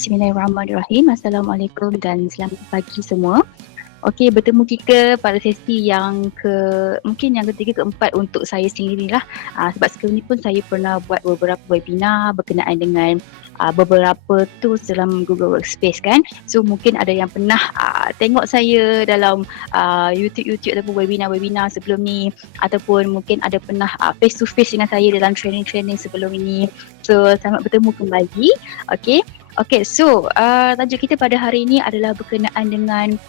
Bismillahirrahmanirrahim. Assalamualaikum dan selamat pagi semua. Okey, bertemu kita pada sesi yang mungkin yang ketiga keempat untuk saya sendirilah. Sebab sebelum ni pun saya pernah buat beberapa webinar berkenaan dengan beberapa tools dalam Google Workspace kan. So mungkin ada yang pernah tengok saya dalam YouTube ataupun webinar-webinar sebelum ni, ataupun mungkin ada pernah face to face dengan saya dalam training-training sebelum ini. So selamat bertemu kembali. Okey, so tajuk kita pada hari ini adalah berkenaan dengan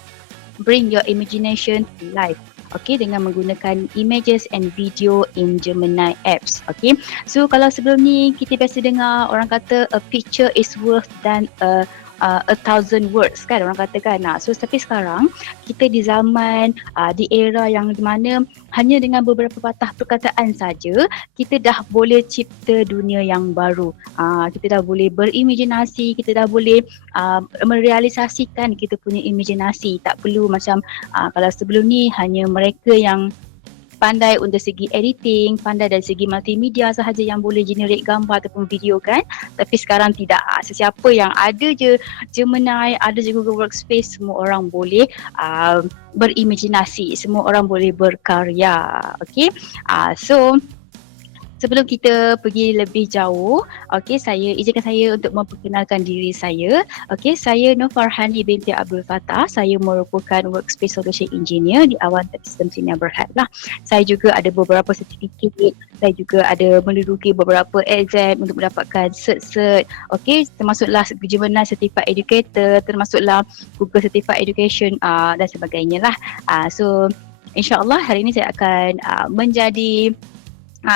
bring your imagination to life. Okay, dengan menggunakan images and video in Gemini apps. Okay, so kalau sebelum ni kita biasa dengar orang kata a picture is worth than a 1,000 words kan, orang kata kan. So tapi sekarang kita di zaman di era yang di mana hanya dengan beberapa patah perkataan saja kita dah boleh cipta dunia yang baru. Kita dah boleh berimajinasi, kita dah boleh merealisasikan kita punya imajinasi. Tak perlu macam kalau sebelum ni hanya mereka yang pandai untuk segi editing, pandai dari segi multimedia sahaja yang boleh generate gambar ataupun video kan. Tapi sekarang tidak. Sesiapa yang ada je Gemini, ada je Google Workspace, semua orang boleh berimajinasi, semua orang boleh berkarya. Okay, so sebelum kita pergi lebih jauh, izinkan saya untuk memperkenalkan diri saya. Saya Nur Farhani binti Abdul Fattah. Saya merupakan Workspace Solution Engineer di Awan Sistem Sinar Berhad lah. Saya juga ada beberapa sertifikat. Saya juga ada menduduki beberapa exam untuk mendapatkan cert. Termasuklah Gemini Certified Educator, termasuklah Google Certified Education dan sebagainya lah. So insyaAllah hari ini saya akan menjadi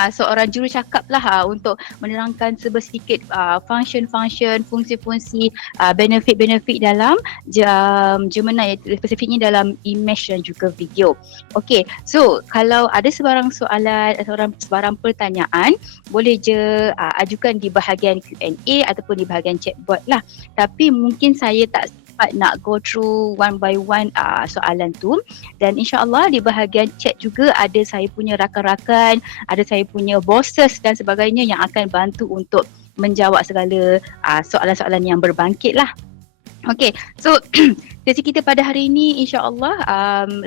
seorang jurucakap lah untuk menerangkan sedikit function-function, fungsi-fungsi, benefit-benefit dalam Gemini, spesifiknya dalam image dan juga video. Okay, so kalau ada sebarang soalan atau sebarang pertanyaan, boleh je ajukan di bahagian Q&A ataupun di bahagian chatbot lah. Tapi mungkin saya tak nak go through one by one soalan tu, dan insyaAllah di bahagian chat juga ada saya punya rakan-rakan, ada saya punya bosses dan sebagainya yang akan bantu untuk menjawab segala soalan-soalan yang berbangkit lah. Okay, so sesi kita pada hari ini insyaAllah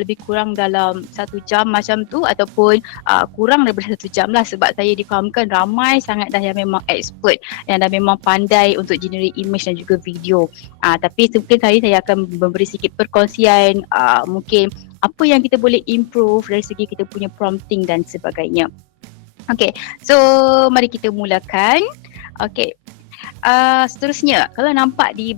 lebih kurang dalam 1 jam macam tu, ataupun kurang daripada 1 jam lah, sebab saya difahamkan ramai sangat dah yang memang expert, yang dah memang pandai untuk generate image dan juga video. Tapi mungkin saya akan memberi sikit perkongsian mungkin apa yang kita boleh improve dari segi kita punya prompting dan sebagainya. Okay, so mari kita mulakan. Okay. Seterusnya, kalau nampak di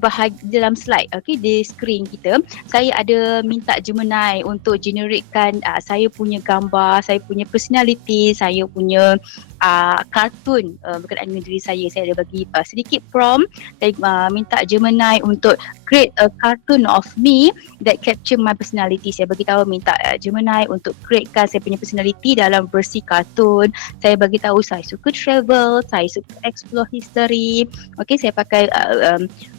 dalam slide, di screen kita, saya ada minta Gemini untuk generatekan saya punya gambar, saya punya personality, saya punya kartun berkenaan dengan diri saya. Saya ada bagi sedikit prompt. Saya minta Gemini untuk create a cartoon of me that capture my personality. Saya bagi tahu, minta Gemini untuk createkan saya punya personality dalam versi kartun. Saya bagi tahu saya suka travel, saya suka explore history. Saya pakai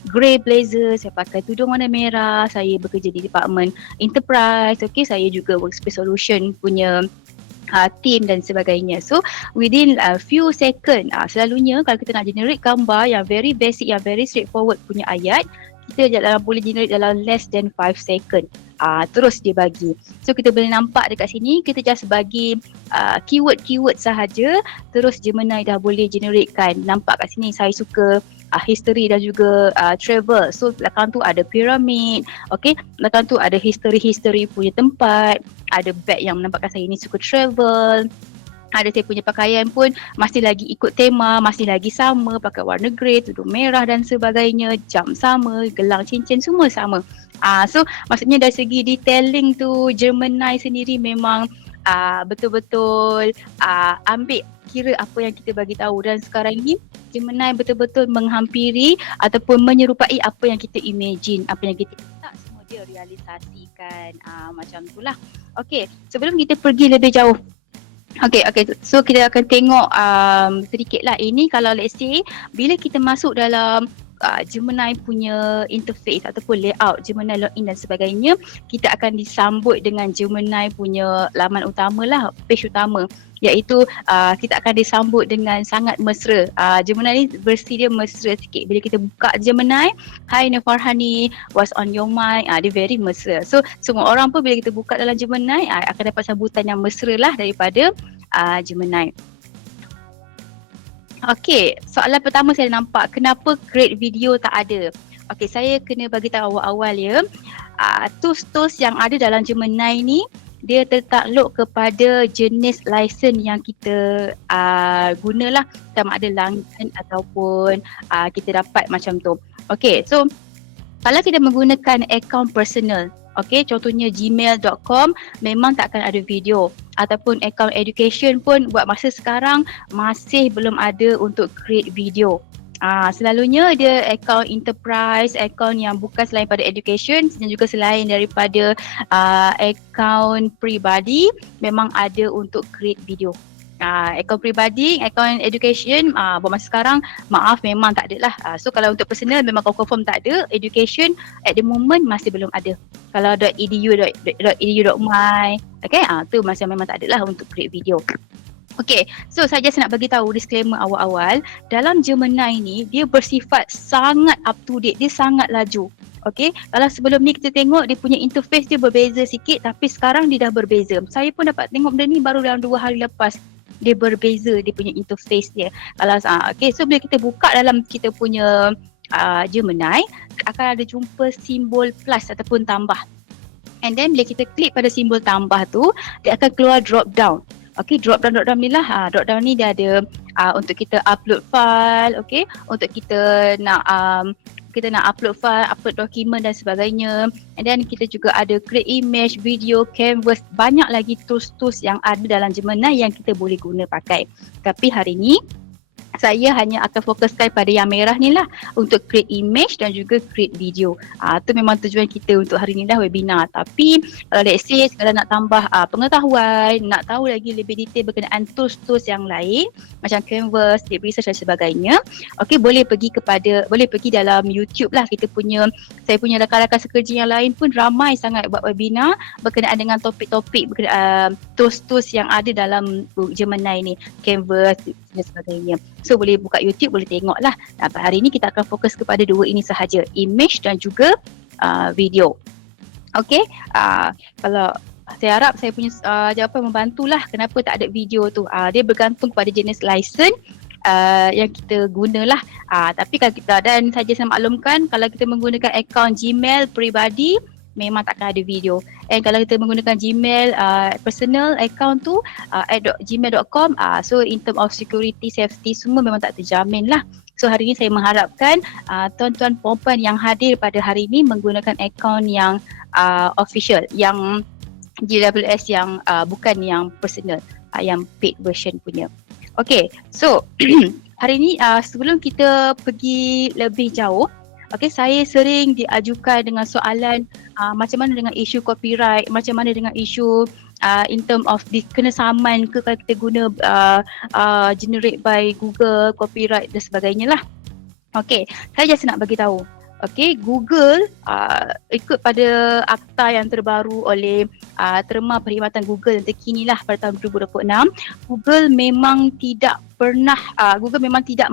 grey blazer, saya pakai tudung warna merah, saya bekerja di department enterprise. Saya juga Workspace Solution punya team dan sebagainya. So within a few second, selalunya kalau kita nak generate gambar yang very basic, yang very straightforward punya ayat, kita boleh generate dalam less than 5 second. Terus dia bagi. So kita boleh nampak dekat sini, kita just bagi keyword-keyword sahaja, terus Gemini dah boleh generatekan. Nampak kat sini saya suka history dan juga travel. So belakang tu ada pyramid, belakang tu ada history punya tempat, ada bag yang menampakkan saya ni suka travel. Ada saya punya pakaian pun masih lagi ikut tema, masih lagi sama, pakai warna grey, tudung merah dan sebagainya, jam sama, gelang cincin semua sama. So maksudnya dari segi detailing tu Gemini sendiri memang betul-betul ambil kira apa yang kita bagi tahu, dan sekarang ni Gemini betul-betul menghampiri ataupun menyerupai apa yang kita imagine, apa yang kita tak semua dia realisasikan, macam itulah. Okay, sebelum kita pergi lebih jauh, so kita akan tengok sedikit lah. Ini kalau let's say bila kita masuk dalam Gemini punya interface ataupun layout, Gemini login dan sebagainya, kita akan disambut dengan Gemini punya laman utama lah, page utama, iaitu kita akan disambut dengan sangat mesra. Gemini ni versi dia mesra sikit. Bila kita buka Gemini, "Hi Farhani, what's on your mind?" Dia very mesra. So semua orang pun bila kita buka dalam Gemini akan dapat sambutan yang mesra lah daripada Gemini. Okay, soalan pertama saya nampak, kenapa create video tak ada? Okay, saya kena bagi tahu awal-awal ya. Tools-tools yang ada dalam Gemini ni, dia tertakluk kepada jenis license yang kita gunalah, sama ada langgan ataupun kita dapat macam tu. Okay, so kalau kita menggunakan akaun personal, okay, contohnya gmail.com, memang takkan ada video. Ataupun akaun education pun buat masa sekarang masih belum ada untuk create video. Selalunya dia akaun enterprise, akaun yang bukan selain pada education dan juga selain daripada akaun peribadi memang ada untuk create video. Akaun peribadi, akaun education buat masa sekarang maaf memang tak ada lah. So kalau untuk personal memang confirm tak ada. Education at the moment masih belum ada. Kalau .edu.my, okay, tu masih memang tak ada lah untuk create video. Okay, so saya just nak bagi tahu disclaimer awal-awal, dalam Gemini ni dia bersifat sangat up to date, dia sangat laju. Okay, kalau sebelum ni kita tengok dia punya interface dia berbeza sikit, tapi sekarang dia dah berbeza. Saya pun dapat tengok benda ni baru dalam 2 hari lepas. Dia berbeza dia punya interface dia. Kalau okay, so bila kita buka dalam kita punya Gemini, akan ada jumpa simbol plus ataupun tambah. And then bila kita klik pada simbol tambah tu, dia akan keluar drop down. Okay, drop down ni lah. Drop down ni dia ada untuk kita upload file, okay, untuk kita nak upload file, upload dokumen dan sebagainya. And then kita juga ada create image, video, canvas, banyak lagi tools-tools yang ada dalam Gemini yang kita boleh guna pakai. Tapi hari ni saya hanya akan fokuskan pada yang merah ni lah, untuk create image dan juga create video. Tu memang tujuan kita untuk hari ni lah, webinar. Tapi kalau let's say kalau nak tambah pengetahuan, nak tahu lagi lebih detail berkenaan tools-tools yang lain macam Canvas, deep research dan sebagainya, okay, boleh pergi dalam YouTube lah. Saya punya rakan-rakan sekerja yang lain pun ramai sangat buat webinar berkenaan dengan topik-topik tools-tools yang ada dalam Gemini ni, Canvas dan sebagainya. So boleh buka YouTube, boleh tengok lah. Hari ni kita akan fokus kepada dua ini sahaja, image dan juga video. Okay, kalau saya harap saya punya jawapan membantulah kenapa tak ada video tu. Dia bergantung kepada jenis license yang kita gunalah. Tapi kalau kita, dan saya maklumkan, kalau kita menggunakan akaun Gmail peribadi memang takkan ada video. And kalau kita menggunakan Gmail personal account tu @gmail.com, so in term of security, safety semua memang tak terjamin lah. So hari ni saya mengharapkan tuan-tuan puan-puan yang hadir pada hari ni menggunakan akaun yang official, yang GWS, yang bukan yang personal, yang paid version punya. Okay, so hari ni sebelum kita pergi lebih jauh, okay, saya sering diajukan dengan soalan macam mana dengan isu copyright, macam mana dengan isu in term of kena saman ke kalau kita guna generate by Google, copyright dan sebagainya lah. Okay, saya just nak bagi tahu. Okay, Google ikut pada akta yang terbaru oleh Terma Perkhidmatan Google yang terkini lah pada tahun 2026, Google memang tidak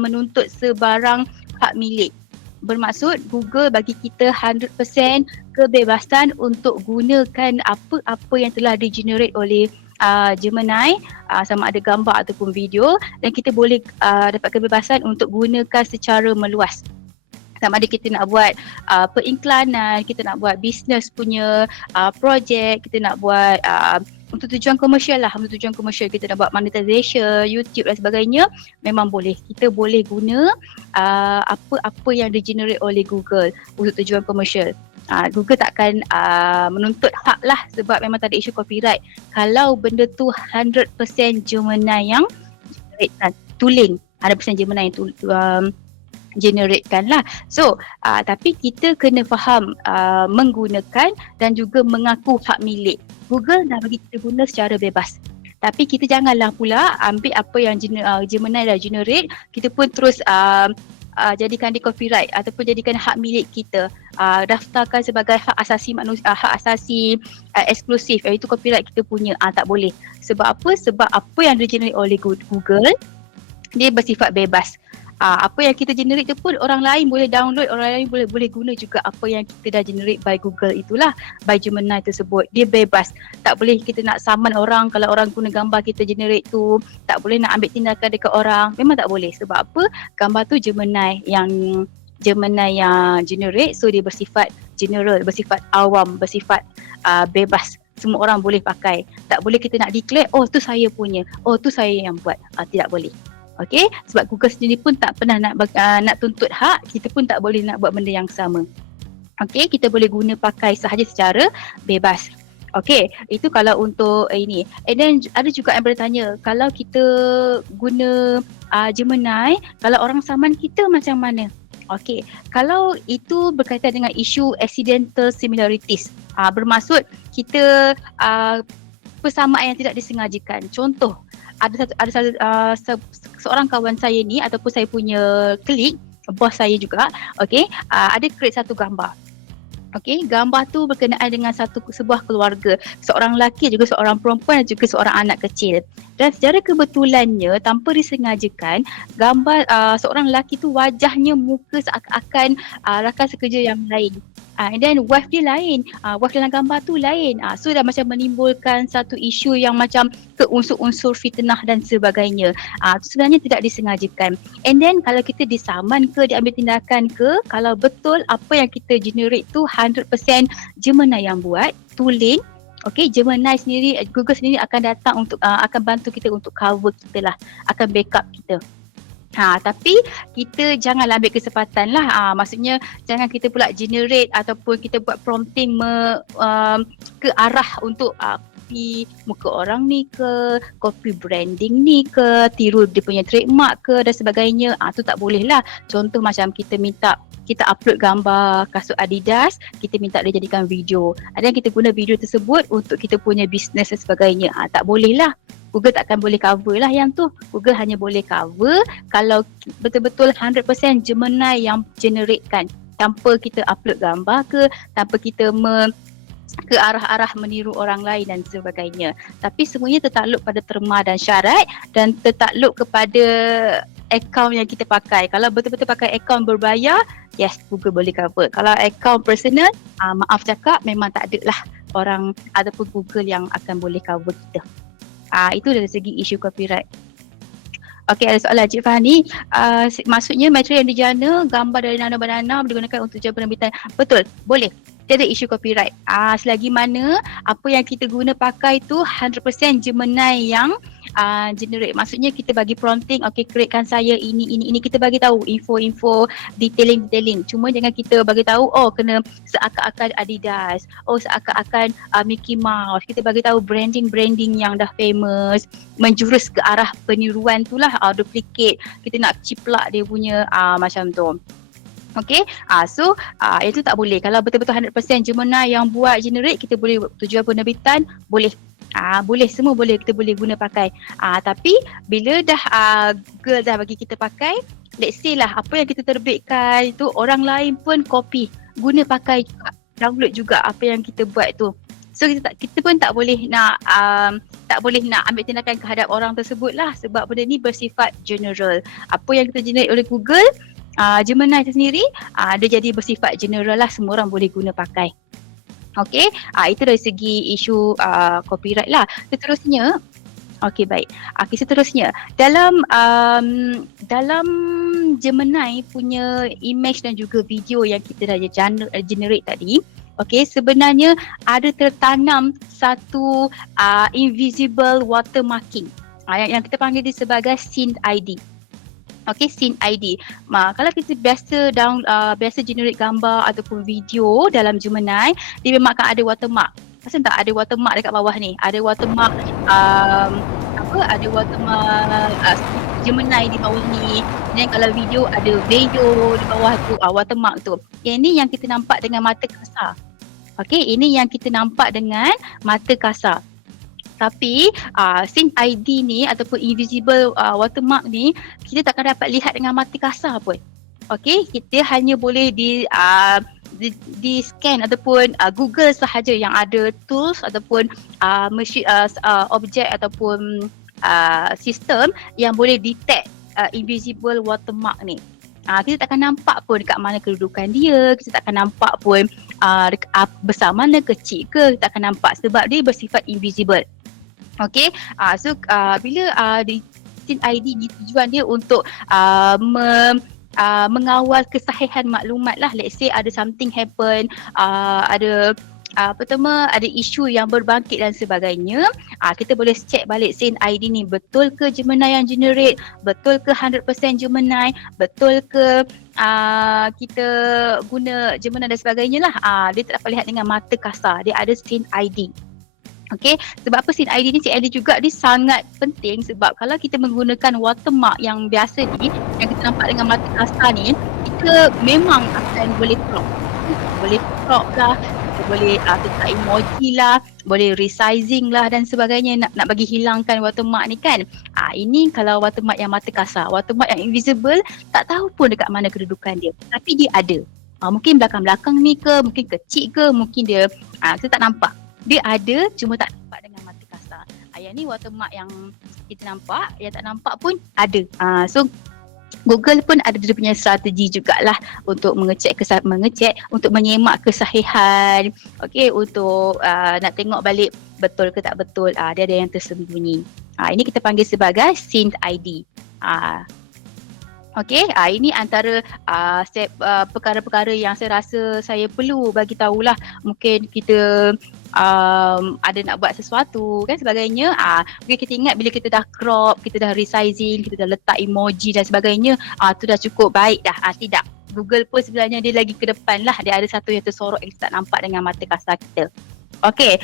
menuntut sebarang hak milik. Bermaksud Google bagi kita 100% kebebasan untuk gunakan apa-apa yang telah di-generate oleh Gemini, sama ada gambar ataupun video, dan kita boleh dapat kebebasan untuk gunakan secara meluas. Sama ada kita nak buat periklanan, kita nak buat bisnes punya projek, kita nak buat untuk tujuan komersial lah, untuk tujuan komersial kita nak buat monetization, YouTube dan sebagainya, memang boleh. Kita boleh guna apa-apa yang di-generate oleh Google untuk tujuan komersial. Google takkan menuntut hak lah, sebab memang tak ada isu copyright. Kalau benda tu 100% Gemini yang generate, tuling 100% Gemini yang generatekan lah. So tapi kita kena faham menggunakan dan juga mengaku hak milik. Google dah bagi kita guna secara bebas. Tapi kita janganlah pula ambil apa yang Gemini dah generate, kita pun terus jadikan dia copyright ataupun jadikan hak milik kita. Daftarkan sebagai hak asasi manusia, hak asasi eksklusif, iaitu copyright kita punya. Tak boleh. Sebab apa? Sebab apa yang di-generate oleh Google, dia bersifat bebas. Apa yang kita generate tu pun orang lain boleh download, orang lain boleh guna juga apa yang kita dah generate by Google itulah, by Gemini tersebut. Dia bebas. Tak boleh kita nak saman orang kalau orang guna gambar kita generate tu. Tak boleh nak ambil tindakan dekat orang. Memang tak boleh. Sebab apa? Gambar tu Gemini yang generate, so dia bersifat general, bersifat awam, bersifat bebas. Semua orang boleh pakai. Tak boleh kita nak declare, oh tu saya punya, oh tu saya yang buat. Tidak boleh. Okey, sebab Google sendiri pun tak pernah nak tuntut hak, kita pun tak boleh nak buat benda yang sama. Okey, kita boleh guna pakai sahaja secara bebas. Okey, itu kalau untuk ini. And then ada juga yang bertanya, kalau kita guna Gemini, kalau orang saman kita macam mana? Okey, kalau itu berkaitan dengan isu accidental similarities, bermaksud kita persamaan yang tidak disengajakan. Contoh, ada seorang kawan saya ni ataupun saya punya klik, bos saya juga, okey, ada create satu gambar. Okey, gambar tu berkenaan dengan sebuah keluarga, seorang lelaki juga seorang perempuan dan juga seorang anak kecil. Dan secara kebetulannya tanpa disengajakan, gambar seorang lelaki tu wajahnya, muka seakan-akan rakan sekerja yang lain. And then wife dia lain, wife dalam gambar tu lain. So dah macam menimbulkan satu isu yang macam ke unsur-unsur fitnah dan sebagainya. Itu sebenarnya tidak disengajakan. And then kalau kita disaman ke, diambil tindakan ke, kalau betul apa yang kita generate tu 100% Gemini yang buat, tulen, okay, Gemini sendiri, Google sendiri akan datang untuk akan bantu kita untuk cover kita lah, akan backup kita. Tapi kita janganlah ambil kesempatan lah. Maksudnya jangan kita pula generate ataupun kita buat prompting ke arah untuk copy muka orang ni ke, copy branding ni ke, tiru dia punya trademark ke dan sebagainya. Tu tak boleh lah. Contoh macam kita upload gambar kasut Adidas, kita minta dia jadikan video. Dan kita guna video tersebut untuk kita punya business dan sebagainya. Tak boleh lah. Google takkan boleh cover lah yang tu. Google hanya boleh cover kalau betul-betul 100% Gemini yang generatekan, tanpa kita upload gambar ke, tanpa kita ke arah-arah meniru orang lain dan sebagainya. Tapi semuanya tertakluk pada terma dan syarat dan tertakluk kepada akaun yang kita pakai. Kalau betul-betul pakai akaun berbayar, yes, Google boleh cover. Kalau akaun personal, maaf cakap, memang tak ada lah orang ataupun Google yang akan boleh cover kita. Itu dari segi isu copyright. Okey, ada soalan Cik Fahani. Maksudnya materi yang dijana, gambar dari nano-banana digunakan untuk tujuan penerbitan. Betul, boleh. Tiada isu copyright. Selagi mana apa yang kita guna pakai tu 100% Gemini yang generate. Maksudnya kita bagi prompting, okay, createkan saya ini, kita bagi tahu info-info detailing. Cuma jangan kita bagi tahu, oh kena seakan-akan Adidas, oh seakan-akan Mickey Mouse. Kita bagi tahu branding yang dah famous, menjurus ke arah peniruan tu lah, duplicate. Kita nak ciplak dia punya macam tu. Okay, so itu tak boleh. Kalau betul-betul 100% Gemini yang buat generate, kita boleh tujuan penerbitan, boleh. Boleh, semua boleh, kita boleh guna pakai. Tapi bila dah Google dah bagi kita pakai, let's say lah apa yang kita terbitkan itu orang lain pun copy, guna pakai juga, download juga apa yang kita buat tu. So kita pun tak boleh nak ambil tindakan terhadap orang tersebut lah, sebab benda ni bersifat general. Apa yang kita generate oleh Google, Gemini itu sendiri, dia jadi bersifat general lah, semua orang boleh guna pakai. Okey, itu dari segi isu copyright lah. Seterusnya, okey baik. Seterusnya, dalam Gemini punya image dan juga video yang kita dah generate tadi, okey, sebenarnya ada tertanam satu invisible watermarking yang kita panggil dia sebagai scene ID. Okay, scene ID. Kalau kita biasa generate gambar ataupun video dalam Gemini, dia memang akan ada watermark. Pasal tak ada watermark dekat bawah ni? Ada watermark ada watermark Gemini di bawah ni. Dan kalau video ada video di bawah tu, watermark tu. Yang ni yang kita nampak dengan mata kasar. Okay, ini yang kita nampak dengan mata kasar. Tapi scene ID ni ataupun invisible watermark ni, kita takkan dapat lihat dengan mata kasar pun. Okey, kita hanya boleh di scan ataupun Google sahaja yang ada tools ataupun objek ataupun sistem yang boleh detect invisible watermark ni. Kita takkan nampak pun dekat mana kedudukan dia, kita takkan nampak pun besar mana, kecil ke, kita takkan nampak sebab dia bersifat invisible. Okay, bila di SIN ID ni tujuan dia untuk mengawal kesahihan maklumat lah. Let's say ada something happen, ada ada isu yang berbangkit dan sebagainya, kita boleh check balik SIN ID ni betul ke Gemini yang generate, betul ke 100% Gemini, betul ke kita guna Gemini dan sebagainya lah. Dia tak dapat lihat dengan mata kasar, dia ada SIN ID. Okay, sebab apa SIN ID ni? SIN ID juga dia sangat penting sebab kalau kita menggunakan watermark yang biasa ni, yang kita nampak dengan mata kasar ni, kita memang akan boleh crop lah, kita boleh letak emoji lah, boleh resizing lah dan sebagainya nak bagi hilangkan watermark ni kan. Ini kalau watermark yang mata kasar. Watermark yang invisible, tak tahu pun dekat mana kedudukan dia, tapi dia ada. Mungkin belakang-belakang ni ke, mungkin kecil ke, mungkin dia kita tak nampak. Dia ada, cuma tak nampak dengan mata kasar. Yang ni watermark yang kita nampak, yang tak nampak pun ada. So Google pun ada dia punya strategi jugalah untuk mengecek untuk menyemak kesahihan. Okey, untuk nak tengok balik betul ke tak betul. Dia ada yang tersembunyi. Ini kita panggil sebagai SIN ID. Okey, ini antara perkara-perkara yang saya rasa saya perlu bagi tahulah. Mungkin kita ada nak buat sesuatu kan sebagainya. Mungkin kita ingat bila kita dah crop, kita dah resizing, kita dah letak emoji dan sebagainya, tu dah cukup baik dah. Tidak. Google pun sebenarnya dia lagi ke depan lah. Dia ada satu yang tersorok yang kita tak nampak dengan mata kasar kita. Okey,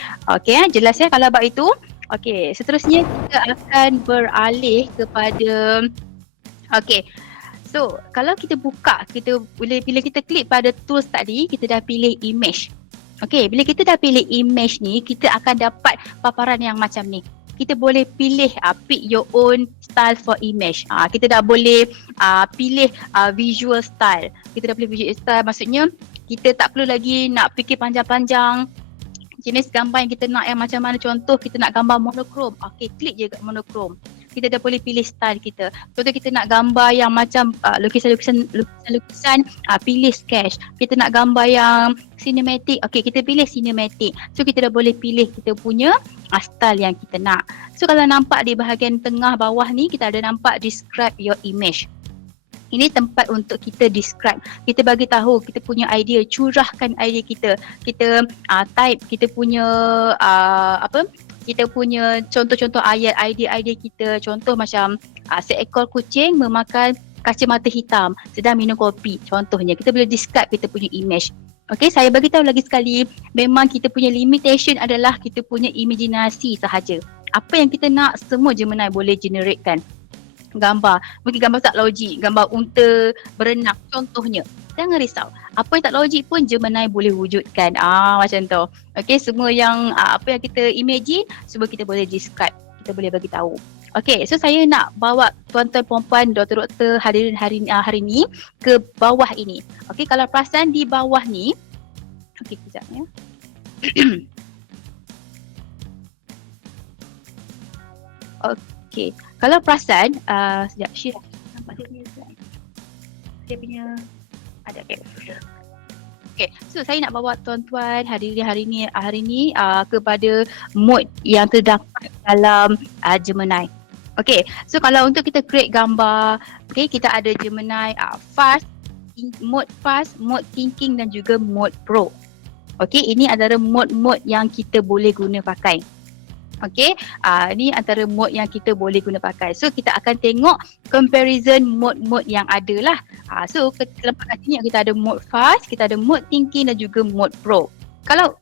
jelas ya kalau bab itu. Okey, seterusnya kita akan beralih kepada so, kalau kita buka, bila kita klik pada tools tadi, kita dah pilih image. Okey, bila kita dah pilih image ni, kita akan dapat paparan yang macam ni. Kita boleh pilih pick your own style for image. Kita dah boleh pilih visual style. Kita dah pilih visual style, maksudnya kita tak perlu lagi nak fikir panjang-panjang jenis gambar yang kita nak yang macam mana. Contoh kita nak gambar monokrom. Okey, klik je kat monokrom. Kita dah boleh pilih style kita. Contoh kita nak gambar yang macam lukisan-lukisan, pilih sketch. Kita nak gambar yang cinematic, okey kita pilih cinematic. So kita dah boleh pilih kita punya style yang kita nak. So kalau nampak di bahagian tengah bawah ni, kita ada nampak describe your image. Ini tempat untuk kita describe. Kita bagi tahu kita punya idea, curahkan idea kita. Kita type kita punya kita punya contoh-contoh ayat, idea-idea kita. Contoh macam seekor kucing memakan kacamata hitam sedang minum kopi. Contohnya kita boleh describe kita punya image. Okey, saya bagi tahu lagi sekali, memang kita punya limitation adalah kita punya imajinasi sahaja. Apa yang kita nak semua Gemini boleh generatekan. Gambar, mungkin gambar tak logik, gambar unta berenang contohnya. Jangan risau. Apa yang tak logik pun Gemini boleh wujudkan. Macam tu. Okey, semua yang apa yang kita imagine, semua kita boleh describe. Kita boleh bagi tahu. Okey, so saya nak bawa tuan-tuan, puan-puan, doktor-doktor hadirin hari ni ke bawah ini. Okey, kalau perasan di bawah ni. Okey, kejap ya. Okey, kalau perasan, sekejap, share. Nampak dia punya slide. Dia punya, ada, okay. So saya nak bawa tuan-tuan hadirin hari ni kepada mode yang terdapat dalam Gemini. Okay, so kalau untuk kita create gambar, okay, kita ada Gemini fast, mode thinking dan juga mode pro. Okay, ini adalah mode-mode yang kita boleh guna pakai. Okay, ni antara mode yang kita boleh guna pakai. So kita akan tengok comparison mode-mode yang ada lah. So dalam kat sini kita ada mode fast, kita ada mode thinking dan juga mode pro. Kalau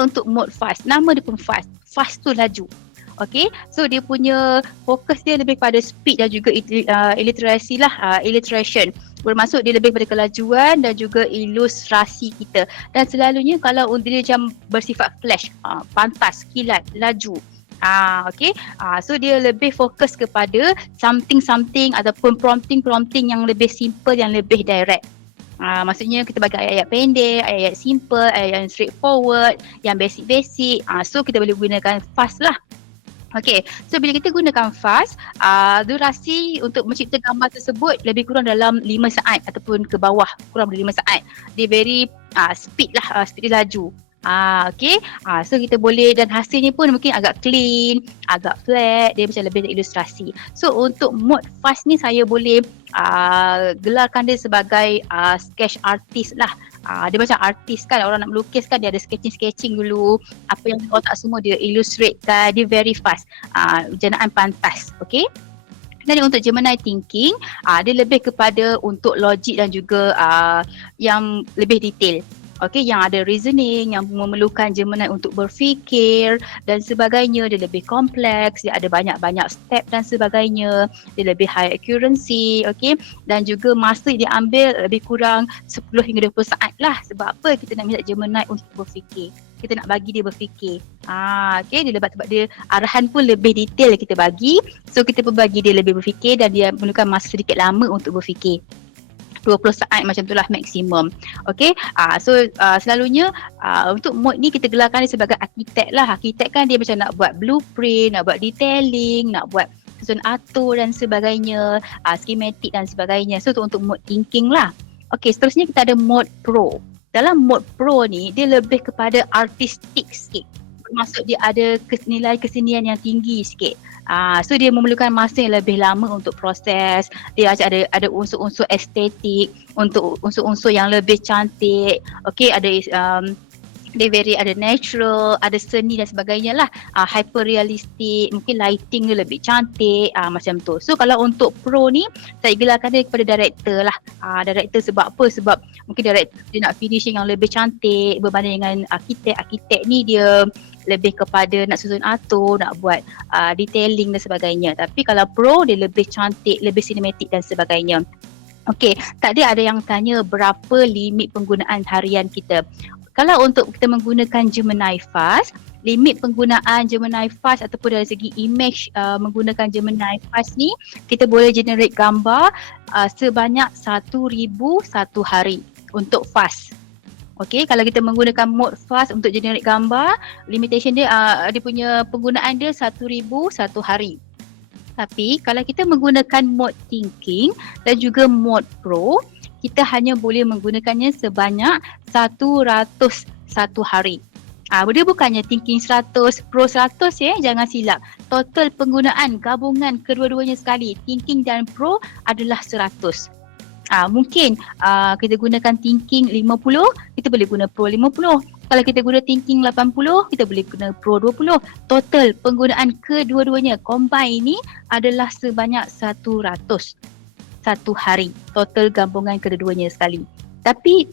untuk mode fast, nama dia pun fast. Fast tu laju. Okay, so dia punya fokus dia lebih pada speed dan juga illiteracy lah, illiteration. Bermaksud dia lebih pada kelajuan dan juga ilustrasi kita. Dan selalunya kalau dia macam bersifat flash, pantas, kilat, laju. Okay. So dia lebih fokus kepada something ataupun prompting yang lebih simple, yang lebih direct. Maksudnya kita bagi ayat-ayat pendek, ayat-ayat simple, ayat yang straightforward, yang basic-basic. So kita boleh gunakan fast lah. Okay, so bila kita gunakan fast, durasi untuk mencipta gambar tersebut lebih kurang dalam 5 saat ataupun ke bawah kurang dari 5 saat. Dia very speed lah, speed dia laju. Okay, so kita boleh, dan hasilnya pun mungkin agak clean, agak flat, dia macam lebih ilustrasi. So untuk mode fast ni saya boleh gelarkan dia sebagai sketch artist lah. Dia macam artis kan, orang nak melukis kan, dia ada sketching dulu, apa yang di otak semua dia illustrate kan, dia very fast, jenaan pantas. Okay. Dan untuk Gemini thinking, dia lebih kepada untuk logik dan juga yang lebih detail. Okay, yang ada reasoning, yang memerlukan Gemini untuk berfikir dan sebagainya. Dia lebih kompleks, dia ada banyak-banyak step dan sebagainya. Dia lebih high accuracy, okay. Dan juga masa dia ambil lebih kurang 10 hingga 20 saat lah. Sebab apa kita nak minta Gemini untuk berfikir? Kita nak bagi dia berfikir. Okay, dia sebab dia arahan pun lebih detail kita bagi. So kita pun bagi dia lebih berfikir dan dia memerlukan masa sedikit lama untuk berfikir. 20 saat macam itulah maksimum. Okay, so selalunya untuk mode ni kita gelarkan dia sebagai arkitek lah. Arkitek kan dia macam nak buat blueprint, nak buat detailing, nak buat susun atur dan sebagainya, schematic dan sebagainya. So untuk mode thinking lah. Okay, seterusnya kita ada mode pro. Dalam mode pro ni dia lebih kepada artistik sikit. Bermaksud dia ada nilai kesenian yang tinggi sikit. So dia memerlukan masa yang lebih lama untuk proses. Dia ada unsur-unsur estetik, untuk unsur-unsur yang lebih cantik. Okay, ada dia ada natural, ada seni dan sebagainya lah. Hyper realistic, mungkin lighting dia lebih cantik, macam tu. So kalau untuk pro ni, saya gelarkan dia kepada director lah. Director sebab apa? Sebab mungkin director dia nak finishing yang lebih cantik berbanding dengan arkitek. Arkitek ni dia lebih kepada nak susun atur, nak buat detailing dan sebagainya. Tapi kalau pro dia lebih cantik, lebih cinematic dan sebagainya. Okay, tadi ada yang tanya berapa limit penggunaan harian kita. Kalau untuk kita menggunakan Gemini Fast, limit penggunaan Gemini Fast ataupun dari segi image menggunakan Gemini Fast ni, kita boleh generate gambar sebanyak 1,000 satu hari untuk fast. Okay, kalau kita menggunakan mode fast untuk generate gambar, limitation dia, dia punya penggunaan dia 1,000 satu hari. Tapi kalau kita menggunakan mode thinking dan juga mode pro, kita hanya boleh menggunakannya sebanyak 100 satu hari. Dia bukannya thinking 100, pro 100 ya, jangan silap. Total penggunaan gabungan kedua-duanya sekali, thinking dan pro adalah 100. Mungkin kita gunakan thinking 50, kita boleh guna pro 50. Kalau kita guna thinking 80, kita boleh guna pro 20. Total penggunaan kedua-duanya combine ni adalah sebanyak 100 satu hari, total gabungan kedua-duanya sekali. Tapi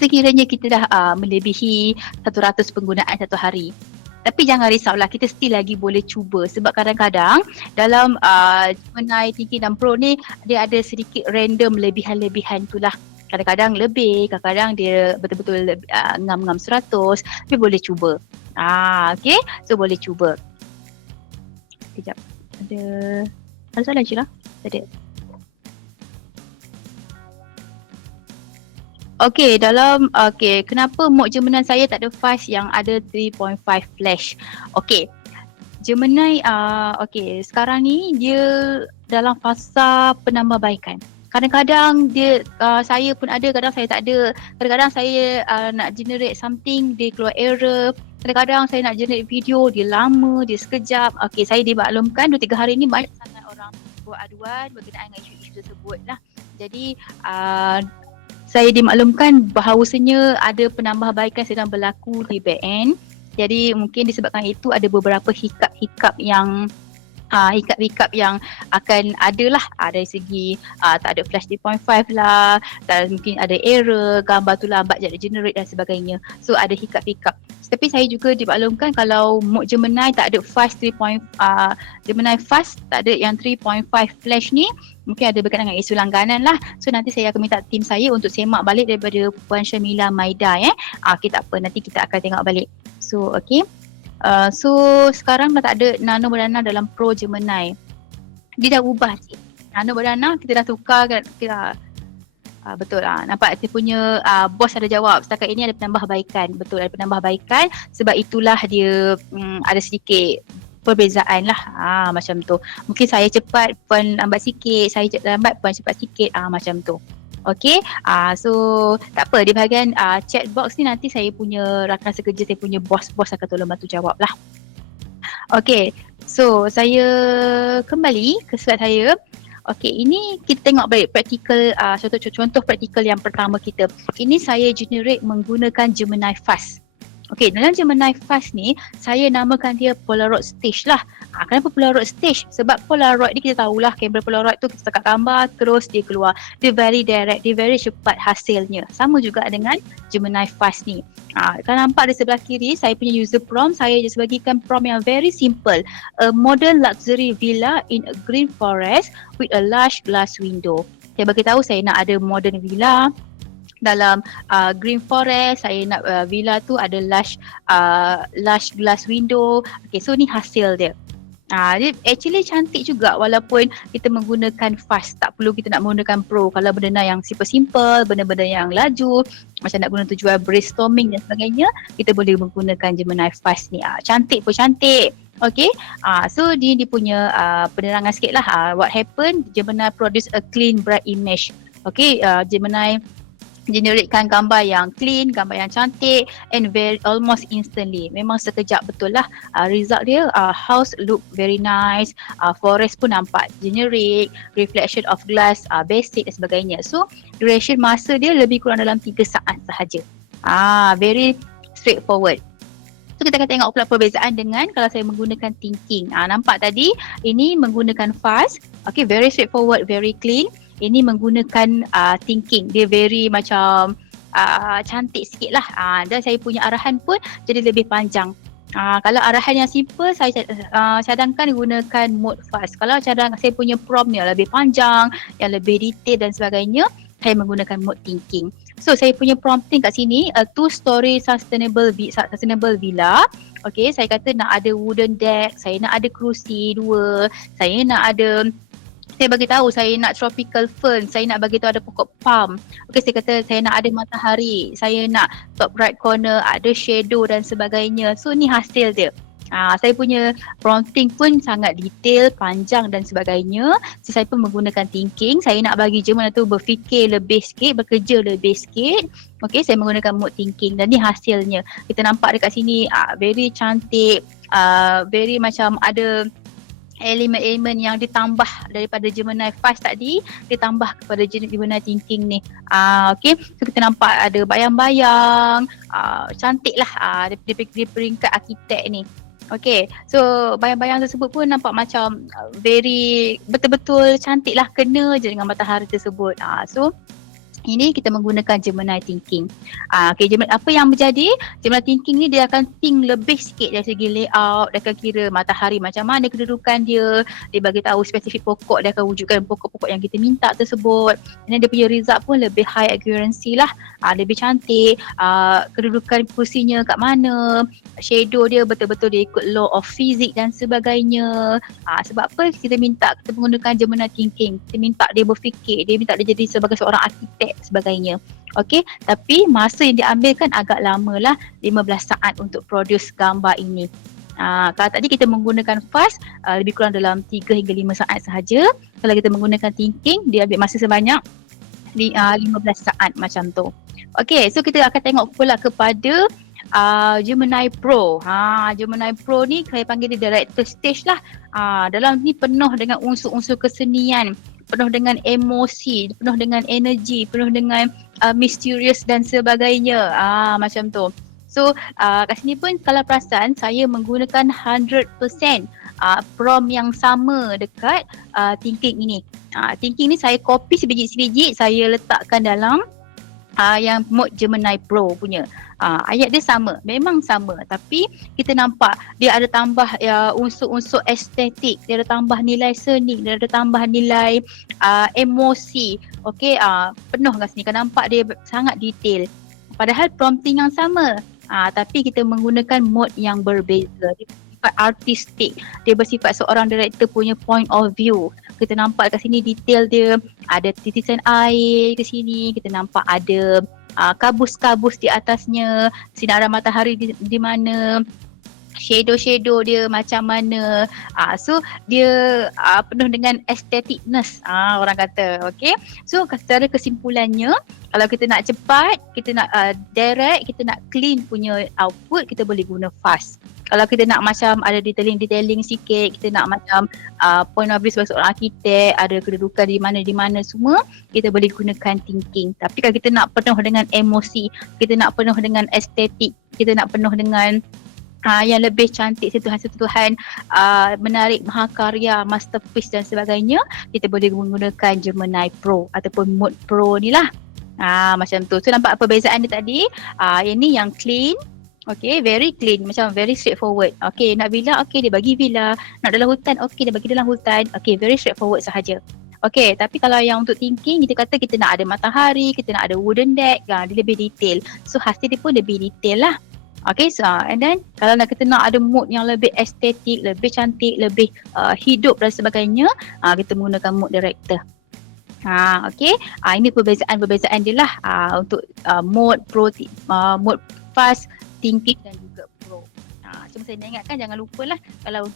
sekiranya kita dah melebihi 100 penggunaan satu hari, tapi jangan risaulah, kita still lagi boleh cuba. Sebab kadang-kadang dalam Gemini Thinking dan Pro ni dia ada sedikit random lebihan-lebihan tu lah. Kadang-kadang lebih, kadang-kadang dia betul-betul ngam-ngam 100, tapi boleh cuba. Okay, so boleh cuba. Sekejap, ada soalan Syirah? Ada. Okay, kenapa mode Gemini saya tak ada fast yang ada 3.5 flash? Okay, Gemini sekarang ni dia dalam fasa penambahbaikan. Kadang-kadang dia saya pun ada, kadang saya tak ada. Kadang-kadang saya nak generate something, dia keluar error. Kadang-kadang saya nak generate video, dia lama, dia sekejap. Okay, saya dimaklumkan 2-3 hari ni banyak sangat orang buat aduan berkenaan dengan isu-isu tersebut lah. Jadi saya dimaklumkan bahawasanya ada penambahbaikan sedang berlaku di back-end. Jadi mungkin disebabkan itu ada beberapa hiccup yang akan ada lah, dari segi tak ada flash 3.5 lah, mungkin ada error, gambar tu lambat jadi generate dan sebagainya. So ada hiccup. Tapi saya juga dimaklumkan kalau mode Gemini tak ada fast Gemini Fast tak ada yang 3.5 flash ni, mungkin ada berkaitan dengan isu langganan lah. So nanti saya akan minta tim saya untuk semak balik daripada Puan Syamila Maida Okay, tak apa, nanti kita akan tengok balik. So okay, So sekarang dah tak ada Nano Banana dalam Pro Gemini. Dia dah ubah cik. Nano Banana kita dah tukar kan, kita betul lah. Nampak dia punya bos ada jawab. Setakat ini ada penambahbaikan. Betul, ada penambahbaikan. Sebab itulah dia ada sedikit perbezaan lah. Macam tu. Mungkin saya cepat puan lambat sikit, saya lambat puan cepat sikit. Macam tu. Okay, so tak apa, di bahagian chat box ni nanti saya punya rakan sekerja, saya punya bos-bos akan tolong bantu jawab lah. Okay, so saya kembali ke slide saya. Okay, ini kita tengok balik praktikal, contoh praktikal yang pertama kita. Ini saya generate menggunakan Gemini Fast. Okay, dalam Gemini Fast ni, saya namakan dia Polaroid Stage lah. Kenapa Polaroid Stage? Sebab Polaroid ni kita tahulah, kamera Polaroid tu kita tekan gambar, terus dia keluar. Dia very direct, dia very cepat hasilnya. Sama juga dengan Gemini Fast ni. Kalau nampak di sebelah kiri, saya punya user prompt, saya just bagikan prompt yang very simple. A modern luxury villa in a green forest with a large glass window. Saya bagi tahu saya nak ada modern villa dalam green forest, saya nak villa tu ada large glass window. Okay, so ni hasil dia. Dia actually cantik juga walaupun kita menggunakan fast, tak perlu kita nak menggunakan pro. Kalau benda yang simple, benda-benda yang laju, macam nak guna tujuan brainstorming dan sebagainya, kita boleh menggunakan Gemini Fast ni. Cantik pun cantik. Okay, so dia punya penerangan sikit lah. What happened, Gemini produce a clean bright image. Okay, Gemini generatekan gambar yang clean, gambar yang cantik and very almost instantly. Memang sekejap betul lah result dia. House look very nice, forest pun nampak generate, reflection of glass, basic dan sebagainya. So duration masa dia lebih kurang dalam 3 saat sahaja. Very straightforward. So kita akan tengok pula perbezaan dengan kalau saya menggunakan thinking. Nampak tadi ini menggunakan fast, okay, very straightforward, very clean. Ini menggunakan thinking, dia very macam cantik sikit lah. Dan saya punya arahan pun jadi lebih panjang. Kalau arahan yang simple, saya cadangkan gunakan mode fast. Kalau cadang saya punya prompt ni lebih panjang, yang lebih detail dan sebagainya, saya menggunakan mode thinking. So saya punya prompting kat sini, a 2-story sustainable villa. Okay, saya kata nak ada wooden deck, saya nak ada kerusi 2, saya nak ada, saya bagi tahu saya nak tropical fern, saya nak bagi tahu ada pokok palm. Okey, saya kata saya nak ada matahari, saya nak top right corner ada shadow dan sebagainya. So ni hasil dia. Saya punya prompting pun sangat detail, panjang dan sebagainya. So saya pun menggunakan thinking. Saya nak bagi Gemini tu berfikir lebih sikit, bekerja lebih sikit. Okey, saya menggunakan mode thinking dan ni hasilnya. Kita nampak dekat sini very cantik, very macam ada elemen-elemen yang ditambah daripada Gemini Fast tadi, ditambah kepada Gemini Thinking ni. Okay, so kita nampak ada bayang-bayang, cantik lah di peringkat arkitek ni. Okay, so bayang-bayang tersebut pun nampak macam very betul-betul cantik lah, kena je dengan matahari tersebut. So ini kita menggunakan Gemini Thinking. Okay, apa yang berjadi? Gemini Thinking ni dia akan think lebih sikit dari segi layout. Dia akan kira matahari macam mana kedudukan dia. Dia bagi tahu spesifik pokok, dia akan wujudkan pokok-pokok yang kita minta tersebut. Dan dia punya result pun lebih high accuracy lah. Lebih cantik. Kedudukan kursinya kat mana. Shadow dia betul-betul dia ikut law of physics dan sebagainya. Sebab apa kita minta kita menggunakan Gemini Thinking. Kita minta dia berfikir. Dia minta dia jadi sebagai seorang arkitek sebagainya. Okey, tapi masa yang diambilkan agak lama lah, 15 saat untuk produce gambar ini. Kalau tadi kita menggunakan fast, lebih kurang dalam 3 hingga 5 saat sahaja. Kalau kita menggunakan thinking, dia ambil masa sebanyak 15 saat macam tu. Okey, so kita akan tengok pula kepada Gemini Pro. Gemini Pro ni saya panggil dia director stage lah. Dalam ni penuh dengan unsur-unsur kesenian, penuh dengan emosi, penuh dengan energi, penuh dengan mysterious dan sebagainya. Macam tu. So kat sini pun kalau perasan saya menggunakan 100% prompt yang sama dekat thinking ini. Thinking ni saya copy sebiji-sebiji, saya letakkan dalam yang mode Gemini Pro punya. Ayat dia sama, memang sama, tapi kita nampak dia ada tambah unsur-unsur estetik, dia ada tambah nilai seni, dia ada tambah nilai emosi. Okey, penuh kat sini kan, nampak dia sangat detail. Padahal prompting yang sama, Tapi kita menggunakan mode yang berbeza. Dia bersifat artistik, dia bersifat seorang director punya point of view. Kita nampak kat sini detail dia, ada titisan air ke sini, kita nampak ada kabus-kabus di atasnya, sinaran matahari di mana, shadow dia macam mana. So dia penuh dengan aestheticness, orang kata. Okay, so secara kesimpulannya, kalau kita nak cepat, kita nak direct, kita nak clean punya output, kita boleh guna fast. Kalau kita nak macam ada detailing sikit, kita nak macam point of view sebagai seorang arkitek, ada kedudukan di mana semua, kita boleh gunakan thinking. Tapi kalau kita nak penuh dengan emosi, kita nak penuh dengan estetik, kita nak penuh dengan yang lebih cantik, sentuhan-sentuhan menarik, mahakarya, masterpiece dan sebagainya, kita boleh menggunakan Gemini Pro ataupun mode Pro ni lah. Macam tu. So nampak perbezaan dia tadi. Yang ni yang clean. Okay, very clean, macam very straightforward. Okay, nak villa, okay dia bagi villa. Nak dalam hutan, okay dia bagi dalam hutan. Okay, very straightforward sahaja. Okay, tapi kalau yang untuk thinking, kita kata kita nak ada matahari, kita nak ada wooden deck, dia lebih detail. So hasil dia pun lebih detail lah. Okay, so and then kalau kita nak ada mood yang lebih estetik, lebih cantik, lebih hidup dan sebagainya, kita menggunakan mode director. Okay, ini perbezaan dia lah untuk mode pro, mode fast, thinking dan juga pro. Cuma saya nak ingatkan, jangan lupa lah, kalau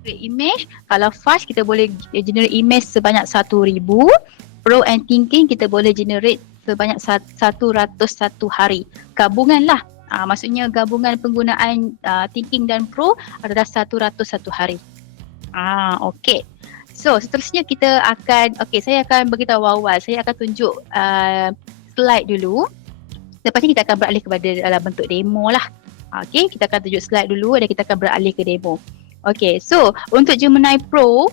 create image, kalau fast kita boleh generate image sebanyak 1,000, pro and thinking kita boleh generate sebanyak 101 hari. Gabungan lah. Maksudnya gabungan penggunaan thinking dan pro adalah 101 hari. Okay. So seterusnya kita akan, saya akan beritahu awal, saya akan tunjuk slide dulu. Lepas ni kita akan beralih kepada dalam bentuk demo lah. Okay, kita akan tunjuk slide dulu dan kita akan beralih ke demo. Okay, so untuk Gemini Pro,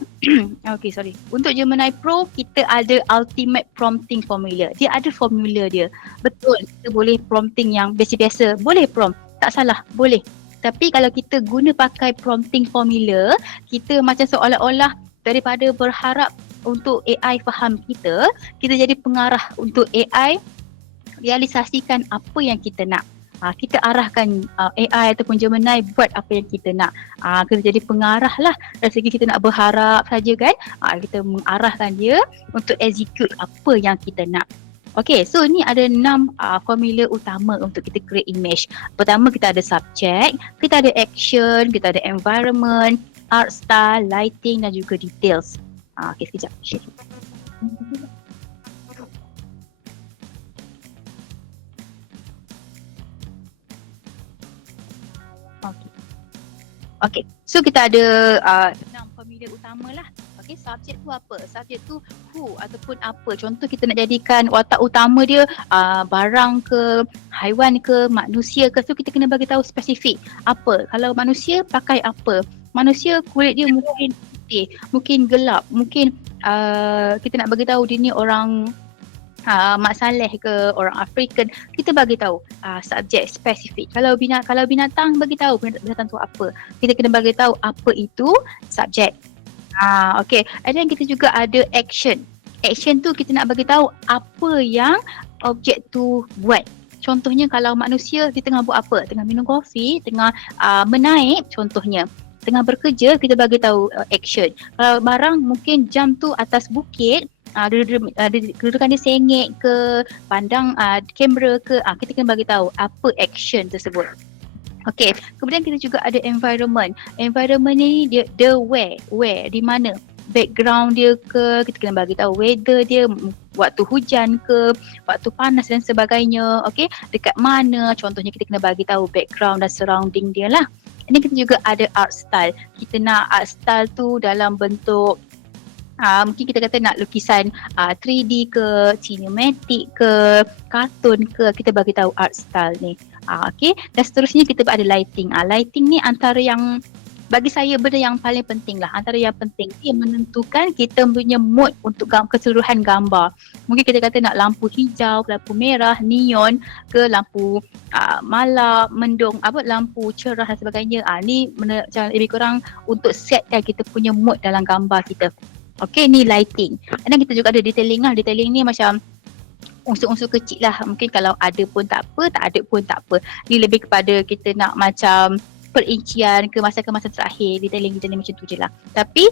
untuk Gemini Pro kita ada ultimate prompting formula. Dia ada formula dia. Betul, kita boleh prompting yang biasa-biasa. Boleh prompt, tak salah, boleh. Tapi kalau kita guna pakai prompting formula, kita macam seolah-olah daripada berharap untuk AI faham kita jadi pengarah untuk AI realisasikan apa yang kita nak. Kita arahkan AI ataupun Gemini buat apa yang kita nak. Kita jadi pengarah lah. Dari segi kita nak berharap saja kan, kita mengarahkan dia untuk execute apa yang kita nak. Okay, so ni ada 6 formula utama untuk kita create image. Pertama, kita ada subject, kita ada action, kita ada environment, art style, lighting dan juga details. Okay, sekejap. Okay, so kita ada 6 formula utama lah. Okay, subjek tu apa? Subjek tu who ataupun apa. Contoh kita nak jadikan watak utama dia barang ke, haiwan ke, manusia ke. So kita kena bagi tahu spesifik apa. Kalau manusia pakai apa? Manusia kulit dia mungkin putih, mungkin gelap, mungkin kita nak bagi tahu dia ni orang Mak Saleh ke, orang African, kita bagi tahu subjek spesifik. Kalau binatang, bagi tahu binatang tu apa. Kita kena bagi tahu apa itu subjek. Okay, and then kita juga ada action. Action tu kita nak bagi tahu apa yang objek tu buat. Contohnya kalau manusia dia tengah buat apa? Tengah minum kopi, tengah menaik contohnya. Tengah bekerja, kita bagi tahu action. Kalau barang mungkin jam tu atas bukit, kedudukan dia sengit ke, pandang kamera ke, kita kena bagi tahu apa action tersebut. Okay, kemudian kita juga ada environment. Environment ni dia where di mana, background dia ke, kita kena bagi tahu weather dia, waktu hujan ke, waktu panas dan sebagainya. Okay, dekat mana, contohnya kita kena bagi tahu background dan surrounding dia lah. Ini kita juga ada art style. Kita nak art style tu dalam bentuk mungkin kita kata nak lukisan 3D ke, cinematic ke, kartun ke, kita bagi tahu art style ni. Okay, dan seterusnya kita ada lighting. Lighting ni antara yang bagi saya benda yang paling penting lah. Antara yang penting dia menentukan kita punya mood untuk keseluruhan gambar. Mungkin kita kata nak lampu hijau, lampu merah, neon ke, lampu malam, mendung, lampu cerah dan sebagainya. Ni macam lebih kurang untuk setkan kita punya mood dalam gambar kita. Okay, ni lighting. And then kita juga ada detailing lah. Detailing ni macam unsur-unsur kecil lah. Mungkin kalau ada pun tak apa, tak ada pun tak apa. Ni lebih kepada kita nak macam perincian kemasan-kemasan terakhir, detailing macam tu je lah. Tapi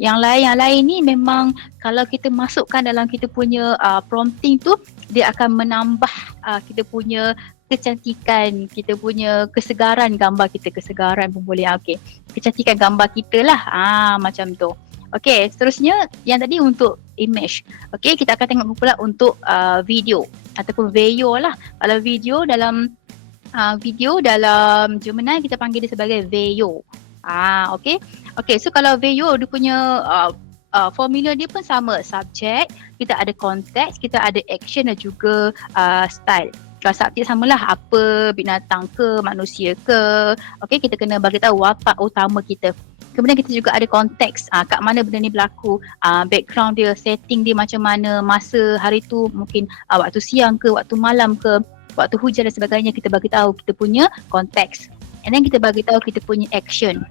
yang lain ni memang kalau kita masukkan dalam kita punya prompting tu, dia akan menambah kita punya kecantikan, kita punya kesegaran gambar kita, kesegaran pun boleh. Okay, kecantikan gambar kita lah, macam tu. Okay, seterusnya yang tadi untuk image. Okay, kita akan tengok pula untuk video ataupun video lah. Kalau video dalam Gemini kita panggil dia sebagai Veyo. Okay. Okay, so kalau Veyo dia punya formula dia pun sama. Subjek, kita ada konteks, kita ada action dan juga style. Kalau subjek samalah, apa, binatang ke, manusia ke. Okay, kita kena bagi tahu watak utama kita. Kemudian kita juga ada konteks, kat mana benda ni berlaku, background dia, setting dia macam mana, masa hari tu mungkin waktu siang ke, waktu malam ke, waktu hujan dan sebagainya. Kita bagi tahu kita punya konteks. And then kita bagi tahu kita punya action.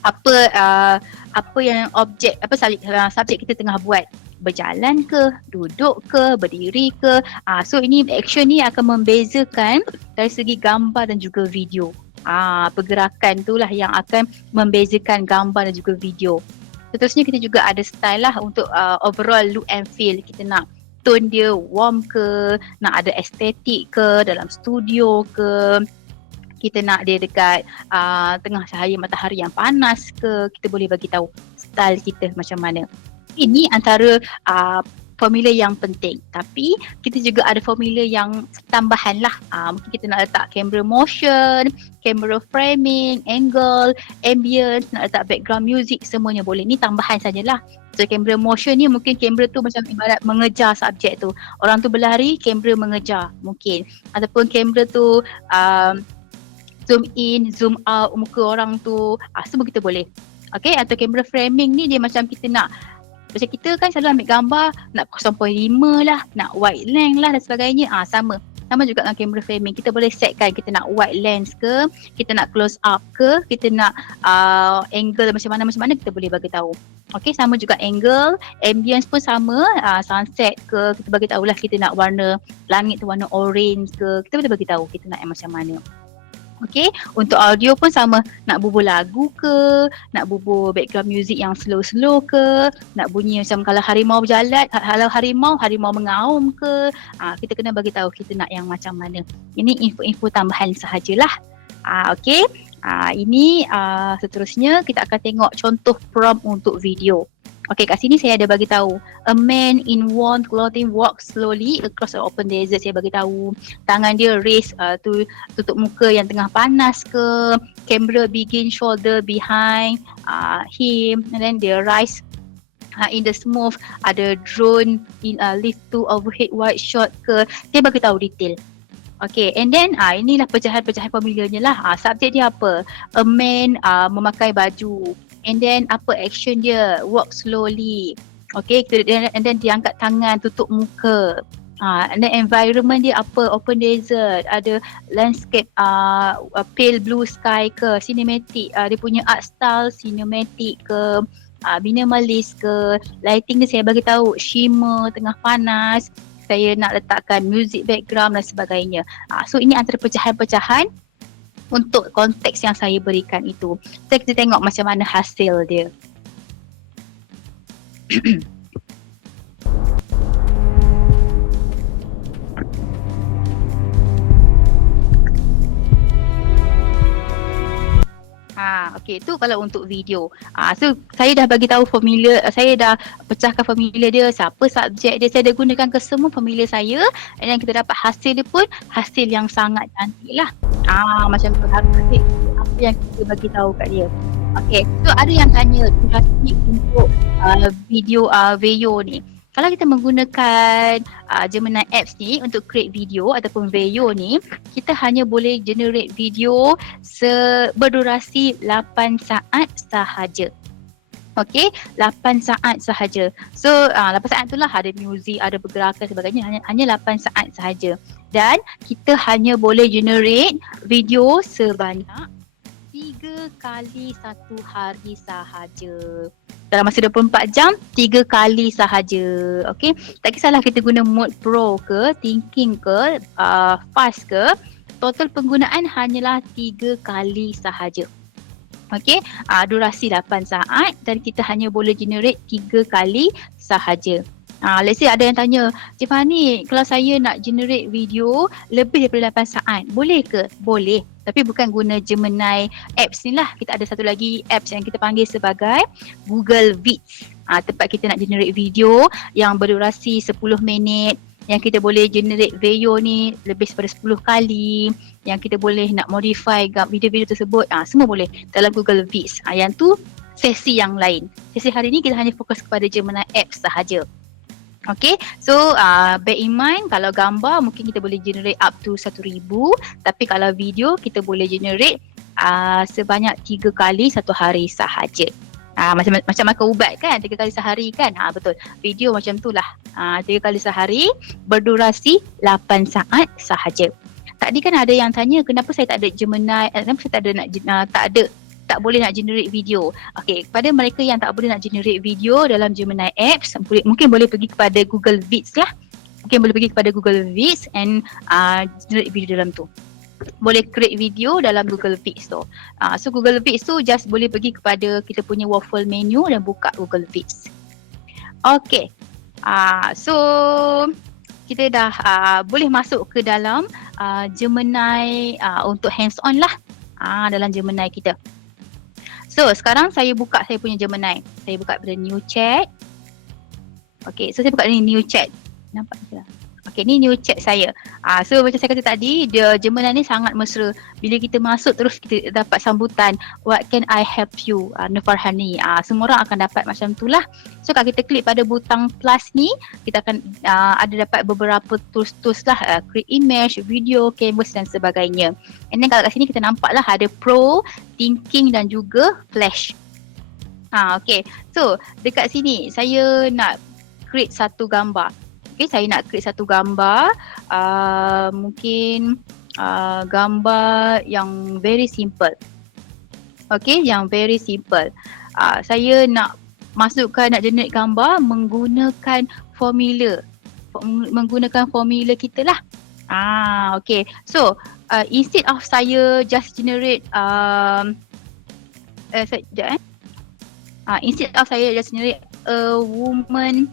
Apa yang subjek kita tengah buat. Berjalan ke, duduk ke, berdiri ke. So ini action ni akan membezakan dari segi gambar dan juga video. Pergerakan itulah yang akan membezakan gambar dan juga video. Seterusnya kita juga ada style lah untuk overall look and feel. Kita nak tone dia warm ke, nak ada estetik ke dalam studio ke, kita nak dia dekat tengah cahaya matahari yang panas ke, kita boleh bagi tahu style kita macam mana. Ini antara formula yang penting. Tapi kita juga ada formula yang tambahan lah. Mungkin kita nak letak camera motion, camera framing, angle, ambience, nak letak background music, semuanya boleh. Ni tambahan sajalah. So camera motion ni mungkin kamera tu macam ibarat mengejar subjek tu. Orang tu berlari, kamera mengejar mungkin. Ataupun kamera tu zoom in, zoom out muka orang tu. Semua kita boleh. Okay, atau kamera framing ni dia macam kita nak, macam kita kan selalu ambil gambar nak 0.5 lah, nak wide length lah dan sebagainya. Sama juga dengan camera framing. Kita boleh setkan kita nak wide lens ke, kita nak close up ke, kita nak angle macam mana kita boleh bagi tahu. Okay, sama juga angle, ambience pun sama, sunset ke, kita bagi tahulah kita nak warna langit tu warna orange ke, kita boleh bagi tahu kita nak yang macam mana. Okay, untuk audio pun sama, nak bubur lagu ke, nak bubur background music yang slow-slow ke, nak bunyi macam kalau harimau berjalan, kalau harimau mengaum ke, kita kena bagi tahu kita nak yang macam mana. Ini info-info tambahan sahajalah. Okay, ini seterusnya kita akan tengok contoh prompt untuk video. Okay, kat sini saya ada bagi tahu. A man in worn clothing walks slowly across an open desert. Saya bagi tahu tangan dia raise tutup muka yang tengah panas ke. Camera begin shoulder behind him, and then dia rise in the smooth. Ada drone in lift to overhead wide shot ke. Dia bagi tahu detail. Okay, and then inilah pecahan-pecahan formulanya lah. Subjek dia apa? A man memakai baju. And then apa action dia? Walk slowly. Okay, and then dia angkat tangan, tutup muka. And then environment dia apa? Open desert. Ada landscape, pale blue sky ke, cinematic. Dia punya art style cinematic ke, minimalist ke. Lighting dia saya bagi tahu shimmer, tengah panas. Saya nak letakkan music background dan sebagainya. So ini antara pecahan-pecahan untuk konteks yang saya berikan itu. Kita tengok macam mana hasil dia. Okay, tu kalau untuk video. So saya dah bagi tahu formula, saya dah pecahkan formula dia, siapa subjek dia, saya dah gunakan ke semua formula saya, dan kita dapat hasil dia pun hasil yang sangat cantik lah. Macam tu hasil apa yang kita bagi tahu kat dia. Okay, so ada yang tanya durasi untuk video Veyo ni. Kalau kita menggunakan Gemini Apps ni untuk create video ataupun Veyo ni, kita hanya boleh generate video berdurasi 8 saat sahaja. Okay, 8 saat sahaja. So 8 saat itulah ada muzik, ada pergerakan sebagainya, hanya 8 saat sahaja. Dan kita hanya boleh generate video sebanyak 3 kali satu hari sahaja. Dalam masa 24 jam, 3 kali sahaja. Okay, tak kisahlah kita guna mode pro ke, thinking ke, fast ke, total penggunaan hanyalah 3 kali sahaja. Okay, durasi 8 saat dan kita hanya boleh generate 3 kali sahaja. Let's say ada yang tanya, Cik Fani, kalau saya nak generate video lebih daripada 8 saat, boleh ke? Boleh. Tapi bukan guna Gemini apps ni lah. Kita ada satu lagi apps yang kita panggil sebagai Google Vids. Tempat kita nak generate video yang berdurasi 10 minit, yang kita boleh generate video ni lebih daripada 10 kali, yang kita boleh nak modify video-video tersebut, semua boleh dalam Google Vids. Yang tu sesi yang lain. Sesi hari ni kita hanya fokus kepada Gemini apps sahaja. Okay, so bear in mind kalau gambar mungkin kita boleh generate up to 1,000, tapi kalau video kita boleh generate sebanyak 3 kali satu hari sahaja. Macam makan ubat kan, 3 kali sehari kan. Betul, video macam tu lah, 3 kali sehari berdurasi 8 saat sahaja. Tadi kan ada yang tanya kenapa saya tak ada Gemini, kenapa saya tak boleh nak generate video. Okay, kepada mereka yang tak boleh nak generate video dalam Gemini apps, mungkin boleh pergi kepada Google Vids lah. Mungkin boleh pergi kepada Google Vids and generate video dalam tu. Boleh create video dalam Google Vids tu. So Google Vids tu just boleh pergi kepada kita punya waffle menu dan buka Google Vids. Okay, so kita dah boleh masuk ke dalam Gemini untuk hands on lah dalam Gemini kita. So sekarang saya buka saya punya Gemini. Saya buka pada new chat. Okay, so saya buka ni new chat. Nampak tak? Okay, ni new chat saya. So macam saya kata tadi, dia Gemini ni sangat mesra. Bila kita masuk terus kita dapat sambutan, what can I help you? Nur Farhani. Semua orang akan dapat macam tu lah. So kalau kita klik pada butang plus ni, kita akan ada dapat beberapa tools-tools lah, create image, video, canvas dan sebagainya. And then kalau kat sini kita nampak lah ada pro, thinking dan juga flash. Okay, so dekat sini saya nak create satu gambar. Okay, saya nak create satu gambar, mungkin gambar yang very simple. Okay, yang very simple. Saya nak masukkan, nak generate gambar menggunakan formula. Menggunakan formula kita lah. Okay, so instead of saya just generate, sekejap instead of saya just generate a woman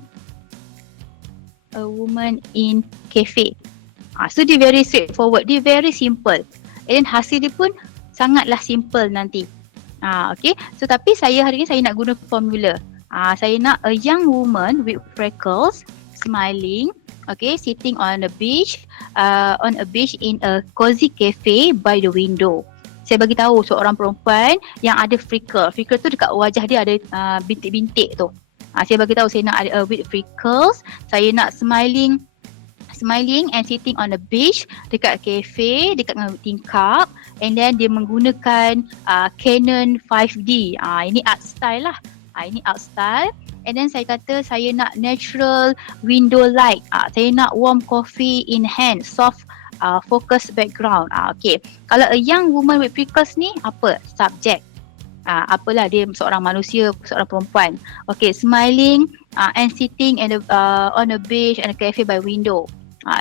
in cafe. So dia very straightforward, dia very simple. And hasil dia pun sangatlah simple nanti. Okay, so tapi saya hari ni saya nak guna formula. Saya nak a young woman with freckles, smiling, okay, sitting on a beach in a cozy cafe by the window. Saya bagi tahu seorang perempuan yang ada freckle. Freckle tu dekat wajah dia ada bintik-bintik tu. Saya bagi tahu saya nak ada with freckles, saya nak smiling and sitting on the beach dekat cafe, dekat dengan tingkap, and then dia menggunakan Canon 5D. Ini art style lah. Ini art style. And then saya kata saya nak natural window light. Saya nak warm coffee in hand, soft focus background. Okay. Kalau a young woman with freckles ni apa? Subject. Apalah, dia seorang manusia, seorang perempuan. Okay, smiling and sitting on a beach and a cafe by window.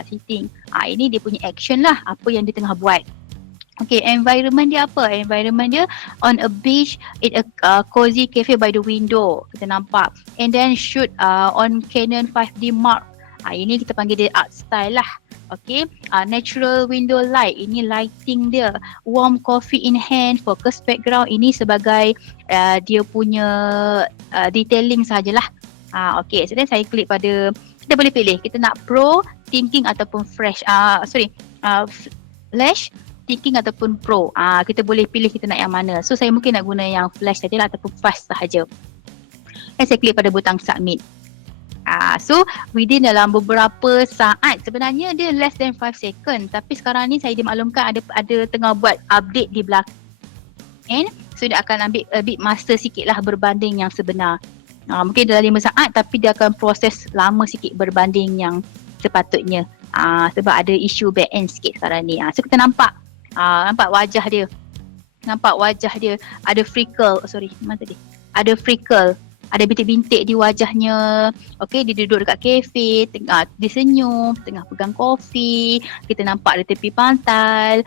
Sitting. Ini dia punya action lah, apa yang dia tengah buat. Okay, environment dia apa? Environment dia on a beach in a cozy cafe by the window. Kita nampak. And then shoot on Canon 5D Mark. Ini kita panggil dia art style lah. Okay, natural window light, ini lighting dia. Warm coffee in hand, focus background, ini sebagai dia punya detailing sahajalah. Okay, so then saya klik pada, kita boleh pilih, kita nak pro, thinking ataupun flash, thinking ataupun pro. Kita boleh pilih kita nak yang mana. So saya mungkin nak guna yang flash sajalah ataupun fast sahaja. Dan saya klik pada butang submit. So within dalam beberapa saat, sebenarnya dia less than 5 second, tapi sekarang ni saya dimaklumkan ada tengah buat update di belakang, so dia akan ambil a bit master sikit lah berbanding yang sebenar. Mungkin dalam 5 saat tapi dia akan proses lama sikit berbanding yang sepatutnya, sebab ada isu back end sikit sekarang ni. So kita nampak wajah dia. Nampak wajah dia ada freckle, mana tadi? Ada freckle, ada bintik-bintik di wajahnya. Okey, dia duduk dekat kafe, tengah dia senyum, tengah pegang kopi. Kita nampak di tepi pantai.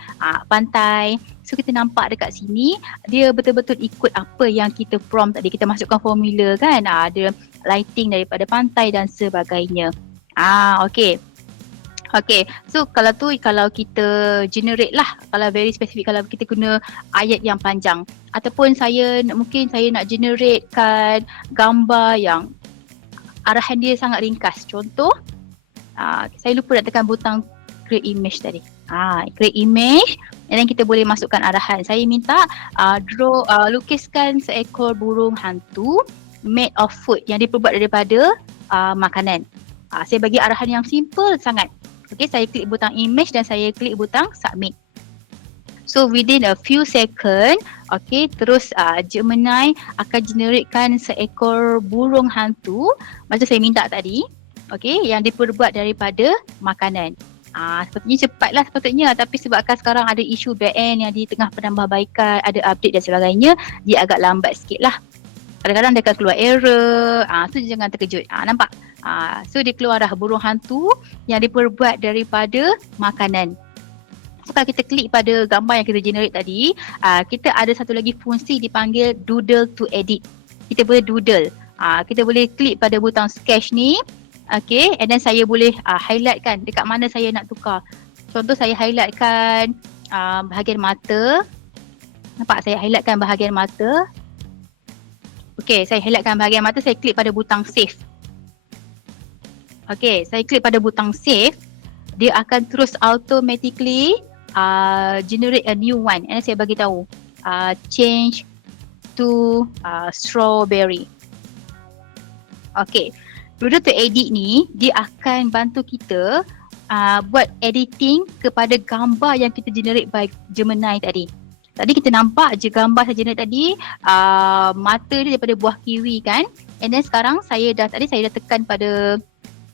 So kita nampak dekat sini dia betul-betul ikut apa yang kita prompt tadi. Kita masukkan formula kan. Ada lighting daripada pantai dan sebagainya. Okey. Okay, so kalau kita generate lah, kalau very specific, kalau kita guna ayat yang panjang, ataupun mungkin saya nak generatekan gambar yang arahan dia sangat ringkas. Contoh, saya lupa nak tekan butang create image tadi. Create image, and then kita boleh masukkan arahan. Saya minta lukiskan seekor burung hantu made of food yang diperbuat daripada makanan. Saya bagi arahan yang simple sangat. Okay, saya klik butang image dan saya klik butang submit. So within a few second, okay, terus Gemini akan generatekan seekor burung hantu macam saya minta tadi, okay, yang diperbuat daripada makanan. Sepatutnya cepatlah sepatutnya, tapi sebabkan sekarang ada isu back-end yang di tengah penambahbaikan, ada update dan sebagainya, dia agak lambat sikit lah. Kadang-kadang dia akan keluar error, so jangan terkejut. Nampak? So dia keluar dah burung hantu yang diperbuat daripada makanan. So kalau kita klik pada gambar yang kita generate tadi, kita ada satu lagi fungsi dipanggil doodle to edit. Kita boleh doodle. Kita boleh klik pada butang sketch ni. Okay, and then saya boleh highlightkan dekat mana saya nak tukar. Contoh saya highlightkan bahagian mata. Nampak, saya highlightkan bahagian mata. Okay, saya highlightkan bahagian mata, saya klik pada butang save. Okay, saya klik pada butang save, dia akan terus automatically generate a new one. And saya bagi tahu change to strawberry. Okay, doodle to edit ni dia akan bantu kita buat editing kepada gambar yang kita generate by Gemini tadi. Tadi kita nampak je gambar saya generate tadi, mata dia daripada buah kiwi kan. And then sekarang saya dah tekan pada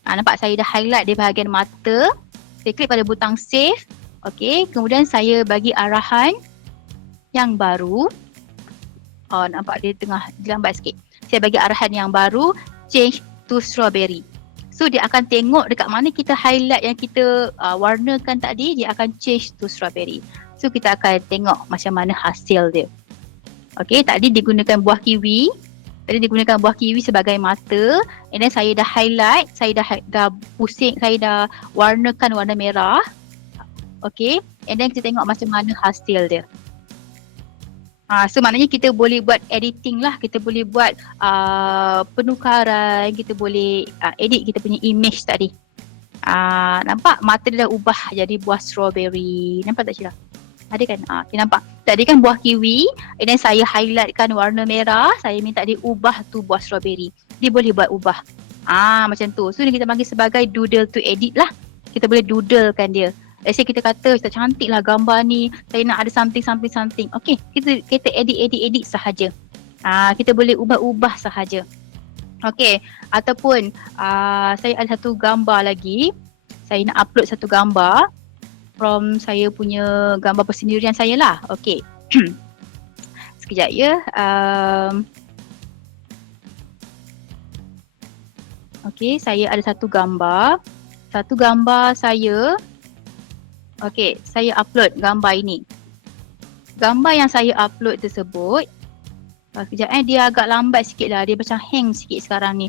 nampak saya dah highlight di bahagian mata. Saya klik pada butang save. Okay, kemudian saya bagi arahan yang baru. Nampak dia tengah lambat sikit. Saya bagi arahan yang baru, change to strawberry. So dia akan tengok dekat mana kita highlight yang kita warnakan tadi, dia akan change to strawberry. So kita akan tengok macam mana hasil dia. Okay, tadi digunakan buah kiwi. Tadi digunakan buah kiwi sebagai mata, and then saya dah highlight, saya dah pusing, saya dah warnakan warna merah. Okay, and then kita tengok macam mana hasil dia. So maknanya kita boleh buat editing lah, kita boleh buat penukaran, kita boleh edit kita punya image tadi. Nampak mata dia dah ubah jadi buah strawberry. Nampak tak Syirah? Ada kan? Okay, nampak. Tadi kan buah kiwi, and then saya highlightkan warna merah, saya minta dia ubah tu buah strawberry. Dia boleh buat ubah. Macam tu. So ni kita panggil sebagai doodle to edit lah. Kita boleh doodlekan dia. Let's say kita kata cantik lah gambar ni, saya nak ada something. Okay, kita edit sahaja. Kita boleh ubah-ubah sahaja. Okay, ataupun saya ada satu gambar lagi. Saya nak upload satu gambar from saya punya gambar persendirian saya lah. Okay. Sekejap ya. Okay, saya ada satu gambar. Satu gambar saya. Okay, saya upload gambar ini. Gambar yang saya upload tersebut, sekejap dia agak lambat sikit lah. Dia macam hang sikit sekarang ni.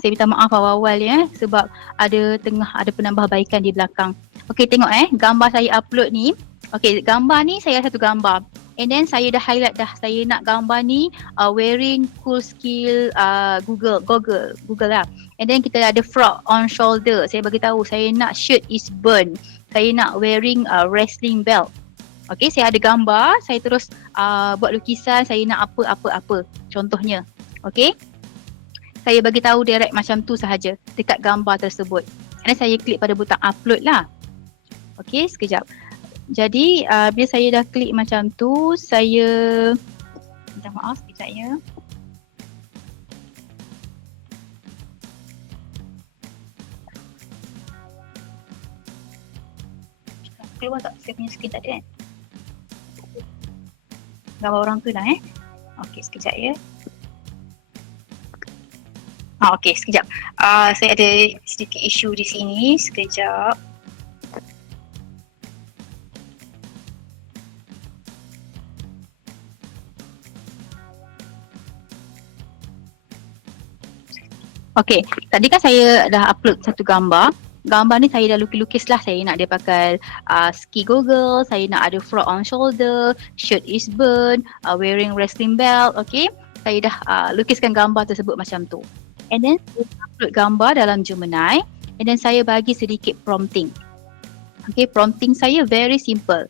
Saya minta maaf awal-awal ya, sebab ada penambahbaikan di belakang. Okay, tengok gambar saya upload ni. Okay, gambar ni saya ada satu gambar. And then saya dah highlight dah. Saya nak gambar ni wearing cool skill Google lah. And then kita ada frog on shoulder. Saya bagi tahu saya nak shirt is burn. Saya nak wearing wrestling belt. Okay, saya ada gambar. Saya terus buat lukisan. Saya nak apa. Contohnya. Okay. Saya bagi tahu direct macam tu sahaja dekat gambar tersebut. And then saya klik pada butang upload lah. Okay, sekejap. Jadi bila saya dah klik macam tu, saya minta maaf sekejap ya. Keluar tak? Saya punya screen tak ada kan? gambar orang tu lah Okey, sekejap ya. Okey, sekejap. Saya ada sedikit isu di sini. Sekejap. Okey, tadi kan saya dah upload satu gambar. Gambar ni saya dah lukis-lukis lah. Saya nak dia pakai ski goggle, saya nak ada frog on shoulder, shirt is burn, wearing wrestling belt. Okey, saya dah lukiskan gambar tersebut macam tu. And then saya upload gambar dalam Gemini. And then saya bagi sedikit prompting. Okay, prompting saya very simple.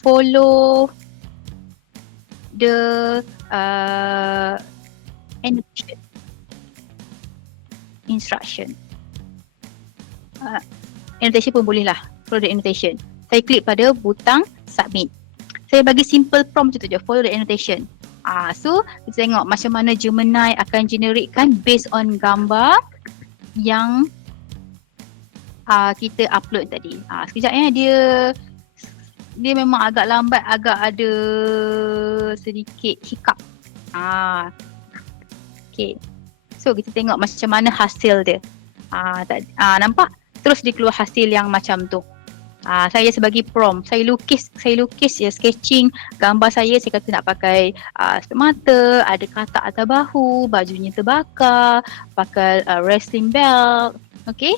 Follow the annotation instruction. Annotation pun boleh lah. Follow the annotation. Saya klik pada butang submit. Saya bagi simple prompt macam tu je. Follow the annotation. So kita tengok macam mana Gemini akan generatekan based on gambar yang kita upload tadi. Sekejap dia memang agak lambat, agak ada sedikit hiccup. Okay. So kita tengok macam mana hasil dia. Nampak? Terus dia keluar hasil yang macam tu. Saya sebagai prompt, saya lukis ya, sketching gambar saya kata nak pakai semata, ada katak atas bahu, bajunya terbakar, pakai wrestling belt. Okay,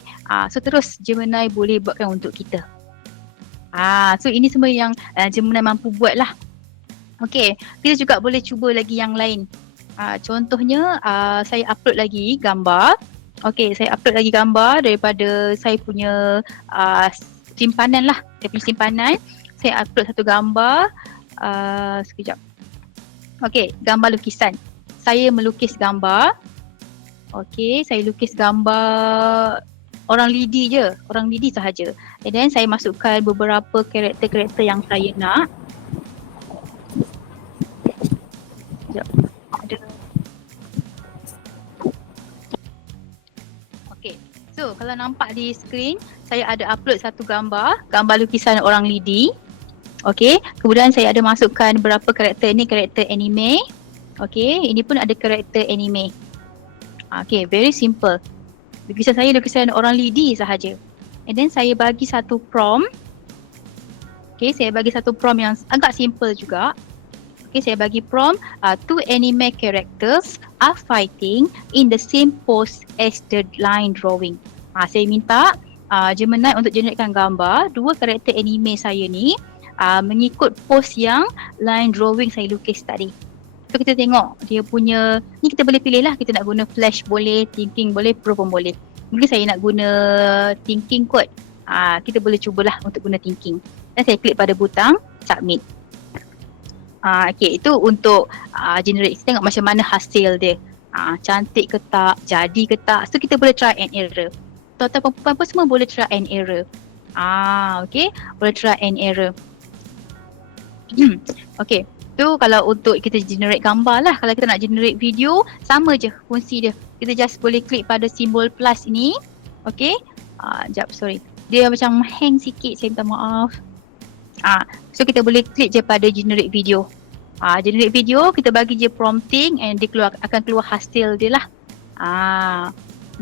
so terus Gemini boleh buatkan untuk kita. So ini semua yang Gemini mampu buat lah. Okay, kita juga boleh cuba lagi yang lain. Contohnya saya upload lagi gambar. Okay, saya upload lagi gambar daripada saya punya simpanan lah. Saya punya simpanan. Saya upload satu gambar. Sekejap. Okay, gambar lukisan. Saya melukis gambar. Okay, saya lukis gambar orang lidi je. Orang lidi sahaja. And then saya masukkan beberapa karakter-karakter yang saya nak. Sekejap. Okay, so kalau nampak di screen, saya ada upload satu gambar lukisan orang lidi. Okay, kemudian saya ada masukkan beberapa karakter, ni karakter anime. Okay, ini pun ada karakter anime. Okay, very simple. Lukisan saya lukisan orang lidi sahaja. And then saya bagi satu prompt. Okay, saya bagi satu prompt yang agak simple juga. Okay, saya bagi prompt, two anime characters are fighting in the same pose as the line drawing. Saya minta Gemini untuk generatekan gambar dua karakter anime saya ni mengikut pose yang line drawing saya lukis tadi. So kita tengok dia punya, ni kita boleh pilih lah, kita nak guna flash boleh, thinking boleh, pro pun boleh. Mungkin saya nak guna thinking kot. Kita boleh cubalah untuk guna thinking. Dan saya klik pada butang submit. Okay, itu untuk generate. Kita tengok macam mana hasil dia. Cantik ke tak, jadi ke tak. So kita boleh try and error. Tuan-tuan perempuan pun semua boleh try and error. Okay, boleh try and error. Okay, tu kalau untuk kita generate gambar lah. Kalau kita nak generate video, sama je fungsi dia. Kita just boleh klik pada simbol plus ini. Okay, sekejap, sorry. Dia macam hang sikit, saya minta maaf. So kita boleh klik je pada generate video. Generate video, kita bagi je prompting and dia akan keluar hasil dia lah.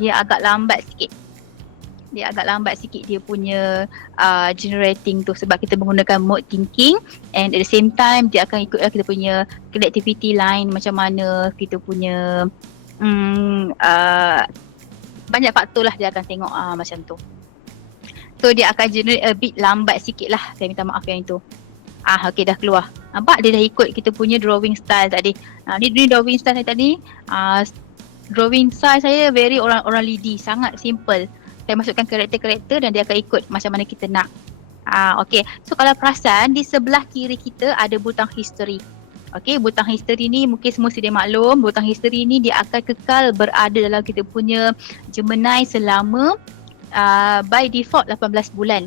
Dia agak lambat sikit. Dia punya generating tu sebab kita menggunakan mode thinking, and at the same time dia akan ikut kita punya creativity line, macam mana kita punya banyak faktor lah dia akan tengok macam tu. So dia akan generate a bit lambat sikit lah. Saya minta maaf yang itu. Okay, dah keluar. Nampak dia dah ikut kita punya drawing style tadi. Ni drawing style saya tadi. Drawing style saya very orang lidi. Sangat simple. Saya masukkan karakter-karakter dan dia akan ikut macam mana kita nak. Okay, so kalau perasan di sebelah kiri kita ada butang history. Okay, butang history ni mungkin semua sedia maklum. Butang history ni dia akan kekal berada dalam kita punya Gemini selama by default 18 bulan.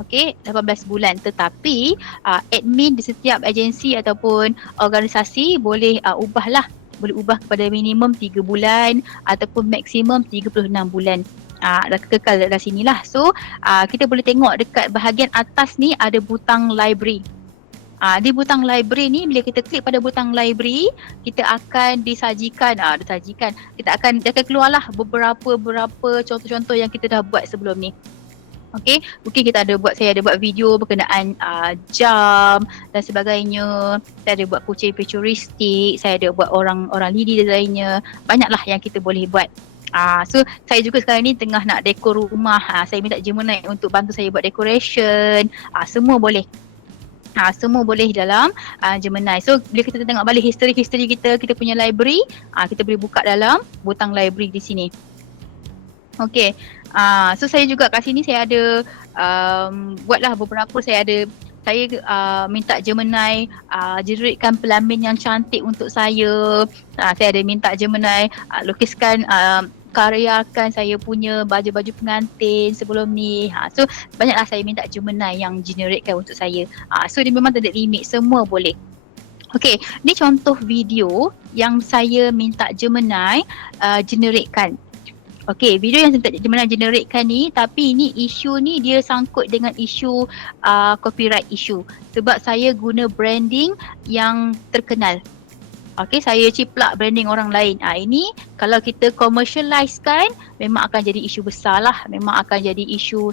Okay, 18 bulan. Tetapi admin di setiap agensi ataupun organisasi boleh ubahlah. Boleh ubah kepada minimum 3 bulan ataupun maksimum 36 bulan. Dah kekal dalam sinilah. So kita boleh tengok dekat bahagian atas ni ada butang library. Di butang library ni, bila kita klik pada butang library, kita akan disajikan, dia akan keluarlah beberapa contoh-contoh yang kita dah buat sebelum ni. Okey, mungkin saya ada buat video berkenaan jam dan sebagainya. Saya ada buat kucing futuristik, saya ada buat orang lidi dan lainnya. Banyaklah yang kita boleh buat. So saya juga sekarang ni tengah nak dekor rumah. Saya minta Gemini untuk bantu saya buat decoration. Semua boleh. Semua boleh dalam Gemini. So bila kita tengok balik history kita punya library, kita boleh buka dalam butang library di sini. Okay, so saya juga kat sini saya ada buatlah beberapa, saya minta Gemini generatekan pelamin yang cantik untuk saya. Saya ada minta Gemini lukiskan, karyakan saya punya baju-baju pengantin sebelum ni. So banyaklah saya minta Gemini yang generatekan untuk saya. So dia memang tak ada limit, semua boleh. Okay, ni contoh video yang saya minta Gemini generatekan. Okay, video yang saya Gemini generatekan ni, tapi ni isu ni dia sangkut dengan isu copyright issue. Sebab saya guna branding yang terkenal. Okay, saya ciplak branding orang lain. Ini kalau kita commercialize-kan, memang akan jadi isu besar lah. Memang akan jadi isu,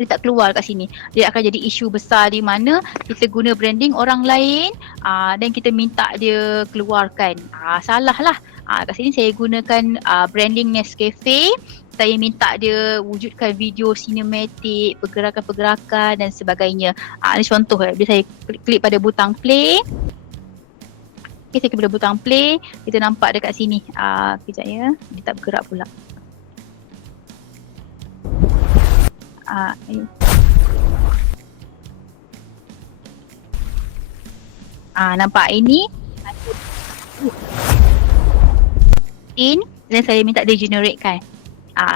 dia tak keluar kat sini. Dia akan jadi isu besar di mana kita guna branding orang lain dan kita minta dia keluarkan. Salah lah. Kat sini saya gunakan branding Nescafe. Saya minta dia wujudkan video sinematik, pergerakan-pergerakan dan sebagainya. Ini contoh. Bila saya klik pada butang play. Okay, saya klik pada butang play. Kita nampak dekat sini. Kejap ya. Dia tak bergerak pula. Nampak ini dan saya minta dia generatekan.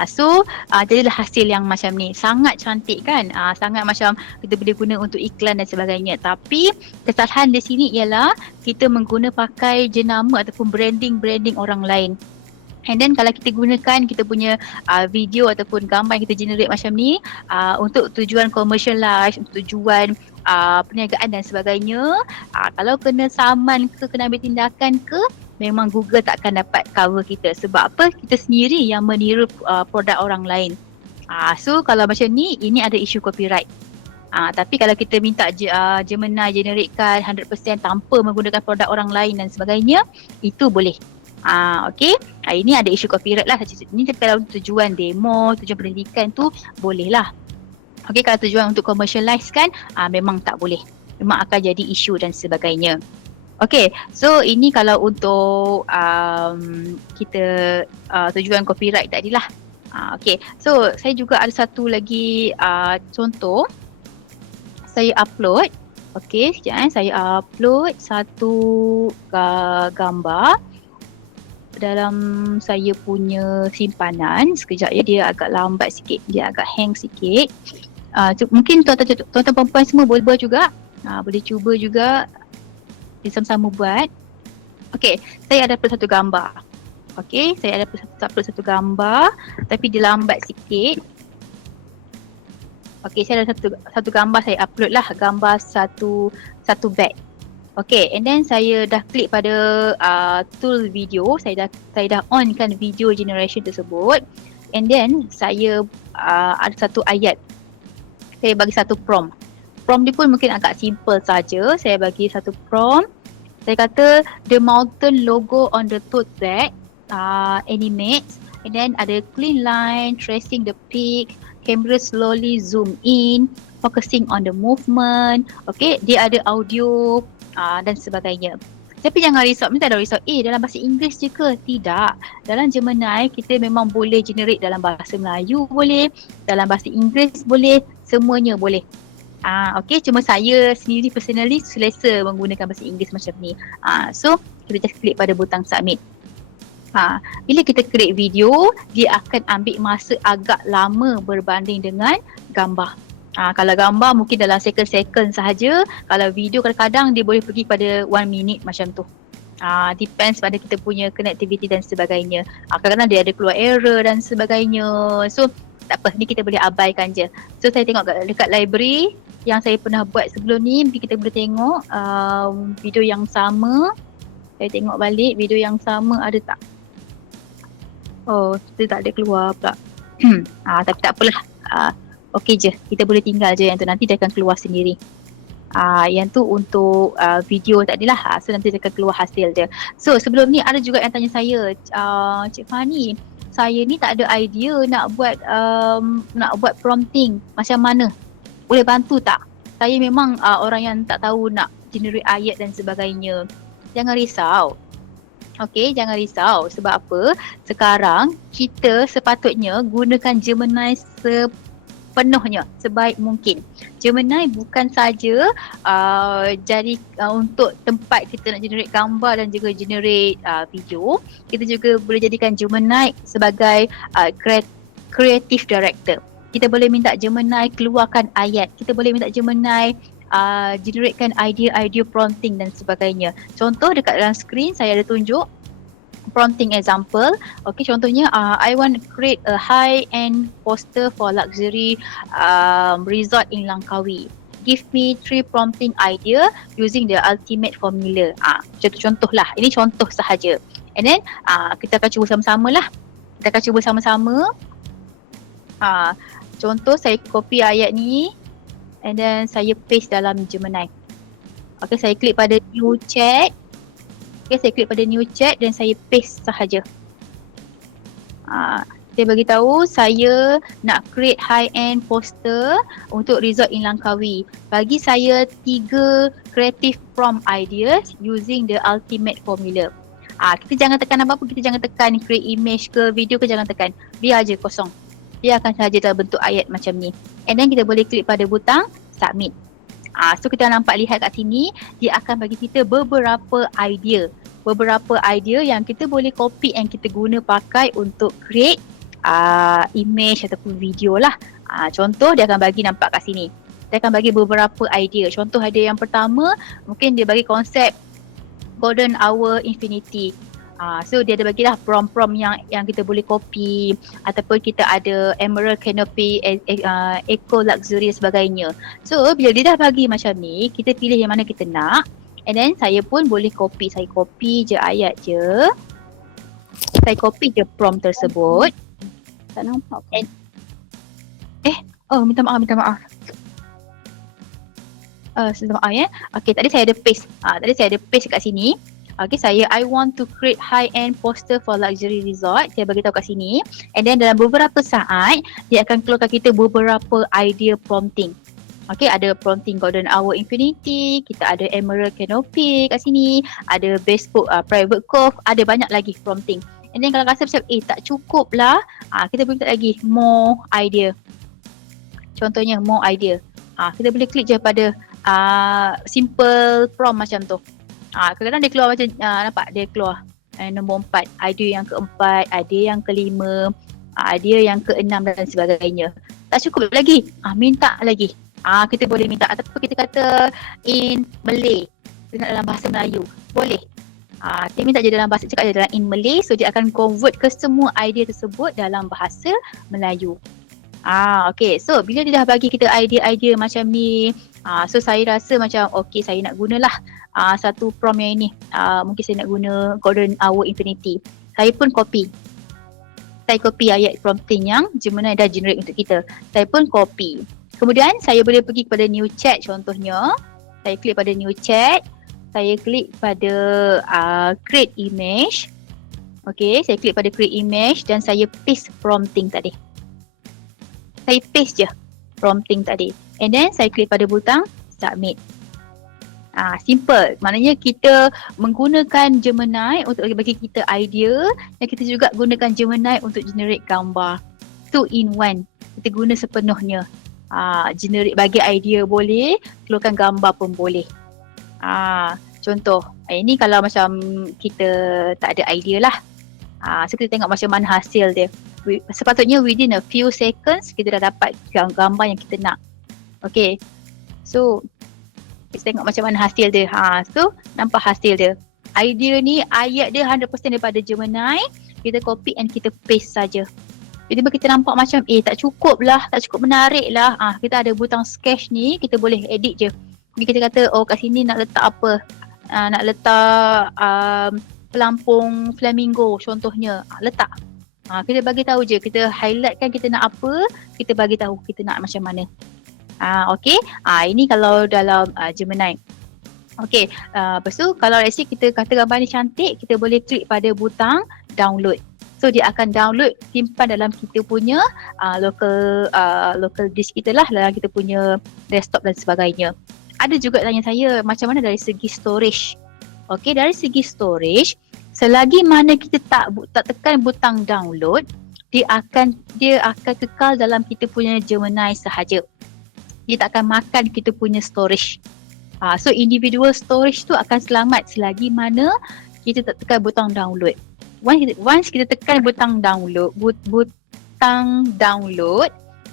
So jadilah hasil yang macam ni. Sangat cantik kan? Sangat macam kita boleh guna untuk iklan dan sebagainya. Tapi kesalahan di sini ialah kita pakai jenama ataupun branding orang lain. And then kalau kita gunakan kita punya video ataupun gambar yang kita generate macam ni untuk tujuan commercialize, untuk tujuan perniagaan dan sebagainya, kalau kena saman ke, kena ambil tindakan ke, memang Google tak akan dapat cover kita. Sebab apa? Kita sendiri yang meniru produk orang lain. So kalau macam ni, ini ada isu copyright. Tapi kalau kita minta Gemini generatekan 100% tanpa menggunakan produk orang lain dan sebagainya, itu boleh. Okay, ini ada isu copyright lah. Ini kalau tujuan demo, tujuan pendidikan tu boleh lah. Okay, kalau tujuan untuk commercialize kan, memang tak boleh. Memang akan jadi isu dan sebagainya. Okay, so ini kalau untuk kita tujuan copyright tadi lah. Okay, so saya juga ada satu lagi contoh. Saya upload. Okay, sekejap saya upload satu gambar dalam saya punya simpanan. Sekejap ya, dia agak lambat sikit, dia agak hang sikit. Mungkin tuan-tuan perempuan semua boleh buat juga. Boleh cuba juga, kita sama-sama buat. Okay, saya ada upload satu gambar. Okay, saya ada upload satu gambar tapi dia lambat sikit. Okay, saya ada satu gambar saya upload lah, gambar satu bag. Okay, and then saya dah klik pada tool video, saya dah on kan video generation tersebut. And then saya ada satu ayat, saya bagi satu prompt. Prompt dia pun mungkin agak simple saja. Saya bagi satu prompt. Saya kata the mountain logo on the tote bag animates, and then ada clean line tracing the peak, camera slowly zoom in, focusing on the movement. Okay, dia ada audio dan sebagainya. Tapi jangan risau, ni tak ada risau. Dalam bahasa Inggeris je ke? Tidak. Dalam Gemini kita memang boleh generate dalam bahasa Melayu boleh, dalam bahasa Inggeris boleh, semuanya boleh. Okay, cuma saya sendiri personally selesa menggunakan bahasa Inggeris macam ni. So kita just klik pada butang submit. Bila kita create video, dia akan ambil masa agak lama berbanding dengan gambar. Kalau gambar mungkin dalam second sahaja. Kalau video kadang-kadang dia boleh pergi pada 1 minute macam tu. Depends pada kita punya connectivity dan sebagainya. Kadang-kadang dia ada keluar error dan sebagainya. So tak apa, ni kita boleh abaikan je. So saya tengok dekat library, yang saya pernah buat sebelum ni. Mungkin kita boleh tengok video yang sama. Saya tengok balik video yang sama ada tak? Oh, kita tak ada keluar pula. Tapi tak apalah. Okey je, kita boleh tinggal je yang tu, nanti dia akan keluar sendiri. Yang tu untuk video tadi lah. So nanti dia akan keluar hasil dia. So sebelum ni ada juga yang tanya saya, Cik Fani, saya ni tak ada idea nak buat prompting macam mana? Boleh bantu tak? Saya memang orang yang tak tahu nak generate ayat dan sebagainya. Jangan risau. Okey, jangan risau. Sebab apa? Sekarang kita sepatutnya gunakan Gemini sepenuhnya, sebaik mungkin. Gemini bukan saja jadi untuk tempat kita nak generate gambar dan juga generate video. Kita juga boleh jadikan Gemini sebagai creative director. Kita boleh minta Gemini keluarkan ayat. Kita boleh minta Gemini generatekan idea prompting dan sebagainya. Contoh dekat dalam skrin saya ada tunjuk prompting example. Okay, contohnya I want to create a high-end poster for luxury resort in Langkawi. Give me 3 prompting idea using the ultimate formula. Contoh lah. Ini contoh sahaja. And then kita akan cuba sama-sama lah. Kita akan cuba sama-sama. Contoh saya copy ayat ni and then saya paste dalam Gemini. Okay, saya klik pada new chat. Okay, saya klik pada new chat dan saya paste sahaja. Saya bagi tahu saya nak create high-end poster untuk resort in Langkawi. Bagi saya 3 creative prompt ideas using the ultimate formula. Kita jangan tekan apa-apa, kita jangan tekan create image ke video ke, jangan tekan. Biar je kosong. Dia akan sahaja dalam bentuk ayat macam ni. And then kita boleh klik pada butang submit. So kita nampak lihat kat sini, dia akan bagi kita beberapa idea. Beberapa idea yang kita boleh copy and kita guna pakai untuk create image ataupun video lah. Contoh dia akan bagi nampak kat sini. Dia akan bagi beberapa idea. Contoh ada yang pertama, mungkin dia bagi konsep golden hour infinity. So dia ada bagilah prompt-prompt yang kita boleh copy, ataupun kita ada emerald canopy, eco luxury dan sebagainya. So bila dia dah bagi macam ni, kita pilih yang mana kita nak, and then saya pun boleh copy. Saya copy je ayat je. Saya copy je prompt tersebut. Tak nampak. Minta maaf. Minta maaf ya. Okay, tadi saya ada paste. Tadi saya ada paste kat sini. Okay, I want to create high-end poster for luxury resort. Saya bagi tahu kat sini. And then dalam beberapa saat, dia akan keluarkan kita beberapa idea prompting. Okay, ada prompting golden hour infinity, kita ada emerald canopy kat sini, ada bespoke private cove, ada banyak lagi prompting. And then kalau rasa macam tak cukup lah, kita boleh minta lagi more idea. Contohnya more idea. Kita boleh klik je pada simple prompt macam tu. Kadang-kadang dia keluar macam, nampak dia keluar nombor 4, idea yang keempat, idea yang kelima, idea yang keenam dan sebagainya. Tak cukup lagi, minta lagi. Kita boleh minta, ataupun kita kata in Malay, dalam bahasa Melayu, boleh. Kita minta je dalam bahasa, cakap je dalam in Malay, so dia akan convert ke semua idea tersebut dalam bahasa Melayu. Okay, so bila dia dah bagi kita idea-idea macam ni, so saya rasa macam okay, saya nak gunalah satu prompt yang ini. Mungkin saya nak guna golden hour infinity. Saya pun copy. Saya copy ayat prompting yang Gemini dah generate untuk kita. Saya pun copy. Kemudian saya boleh pergi kepada new chat contohnya. Saya klik pada new chat. Saya klik pada create image. Okay, saya klik pada create image dan saya paste prompting tadi. Saya paste je prompting tadi. And then saya klik pada butang submit. Simple. Maknanya kita menggunakan Gemini untuk bagi kita idea, dan kita juga gunakan Gemini untuk generate gambar. 2 in 1. Kita guna sepenuhnya. Generate, bagi idea boleh, keluarkan gambar pun boleh. Contoh, ini kalau macam kita tak ada idea lah. So kita tengok macam mana hasil dia. Sepatutnya within a few seconds kita dah dapat gambar yang kita nak. Okay. So kita tengok macam mana hasil dia. So nampak hasil dia. Idea ni, ayat dia 100% daripada Gemini. Kita copy and kita paste saja. Tiba-tiba kita nampak macam tak cukup lah, tak cukup menarik lah. Kita ada butang sketch ni, kita boleh edit je. Jadi kita kata kat sini nak letak apa? Nak letak pelampung flamingo contohnya. Letak. Kita bagi tahu je, kita highlightkan kita nak apa, kita bagi tahu kita nak macam mana. Okay. Ini kalau dalam Gemini. Okay. Lepas tu kalau let's say kita kata gambar ni cantik, kita boleh klik pada butang download. So dia akan download, simpan dalam kita punya local disk kita lah, dalam kita punya desktop dan sebagainya. Ada juga tanya saya macam mana dari segi storage. Okay, dari segi storage, selagi mana kita tak tekan butang download, dia akan kekal dalam kita punya Gemini sahaja. Dia tak akan makan kita punya storage. So individual storage tu akan selamat selagi mana kita tak tekan butang download. Once kita tekan butang download,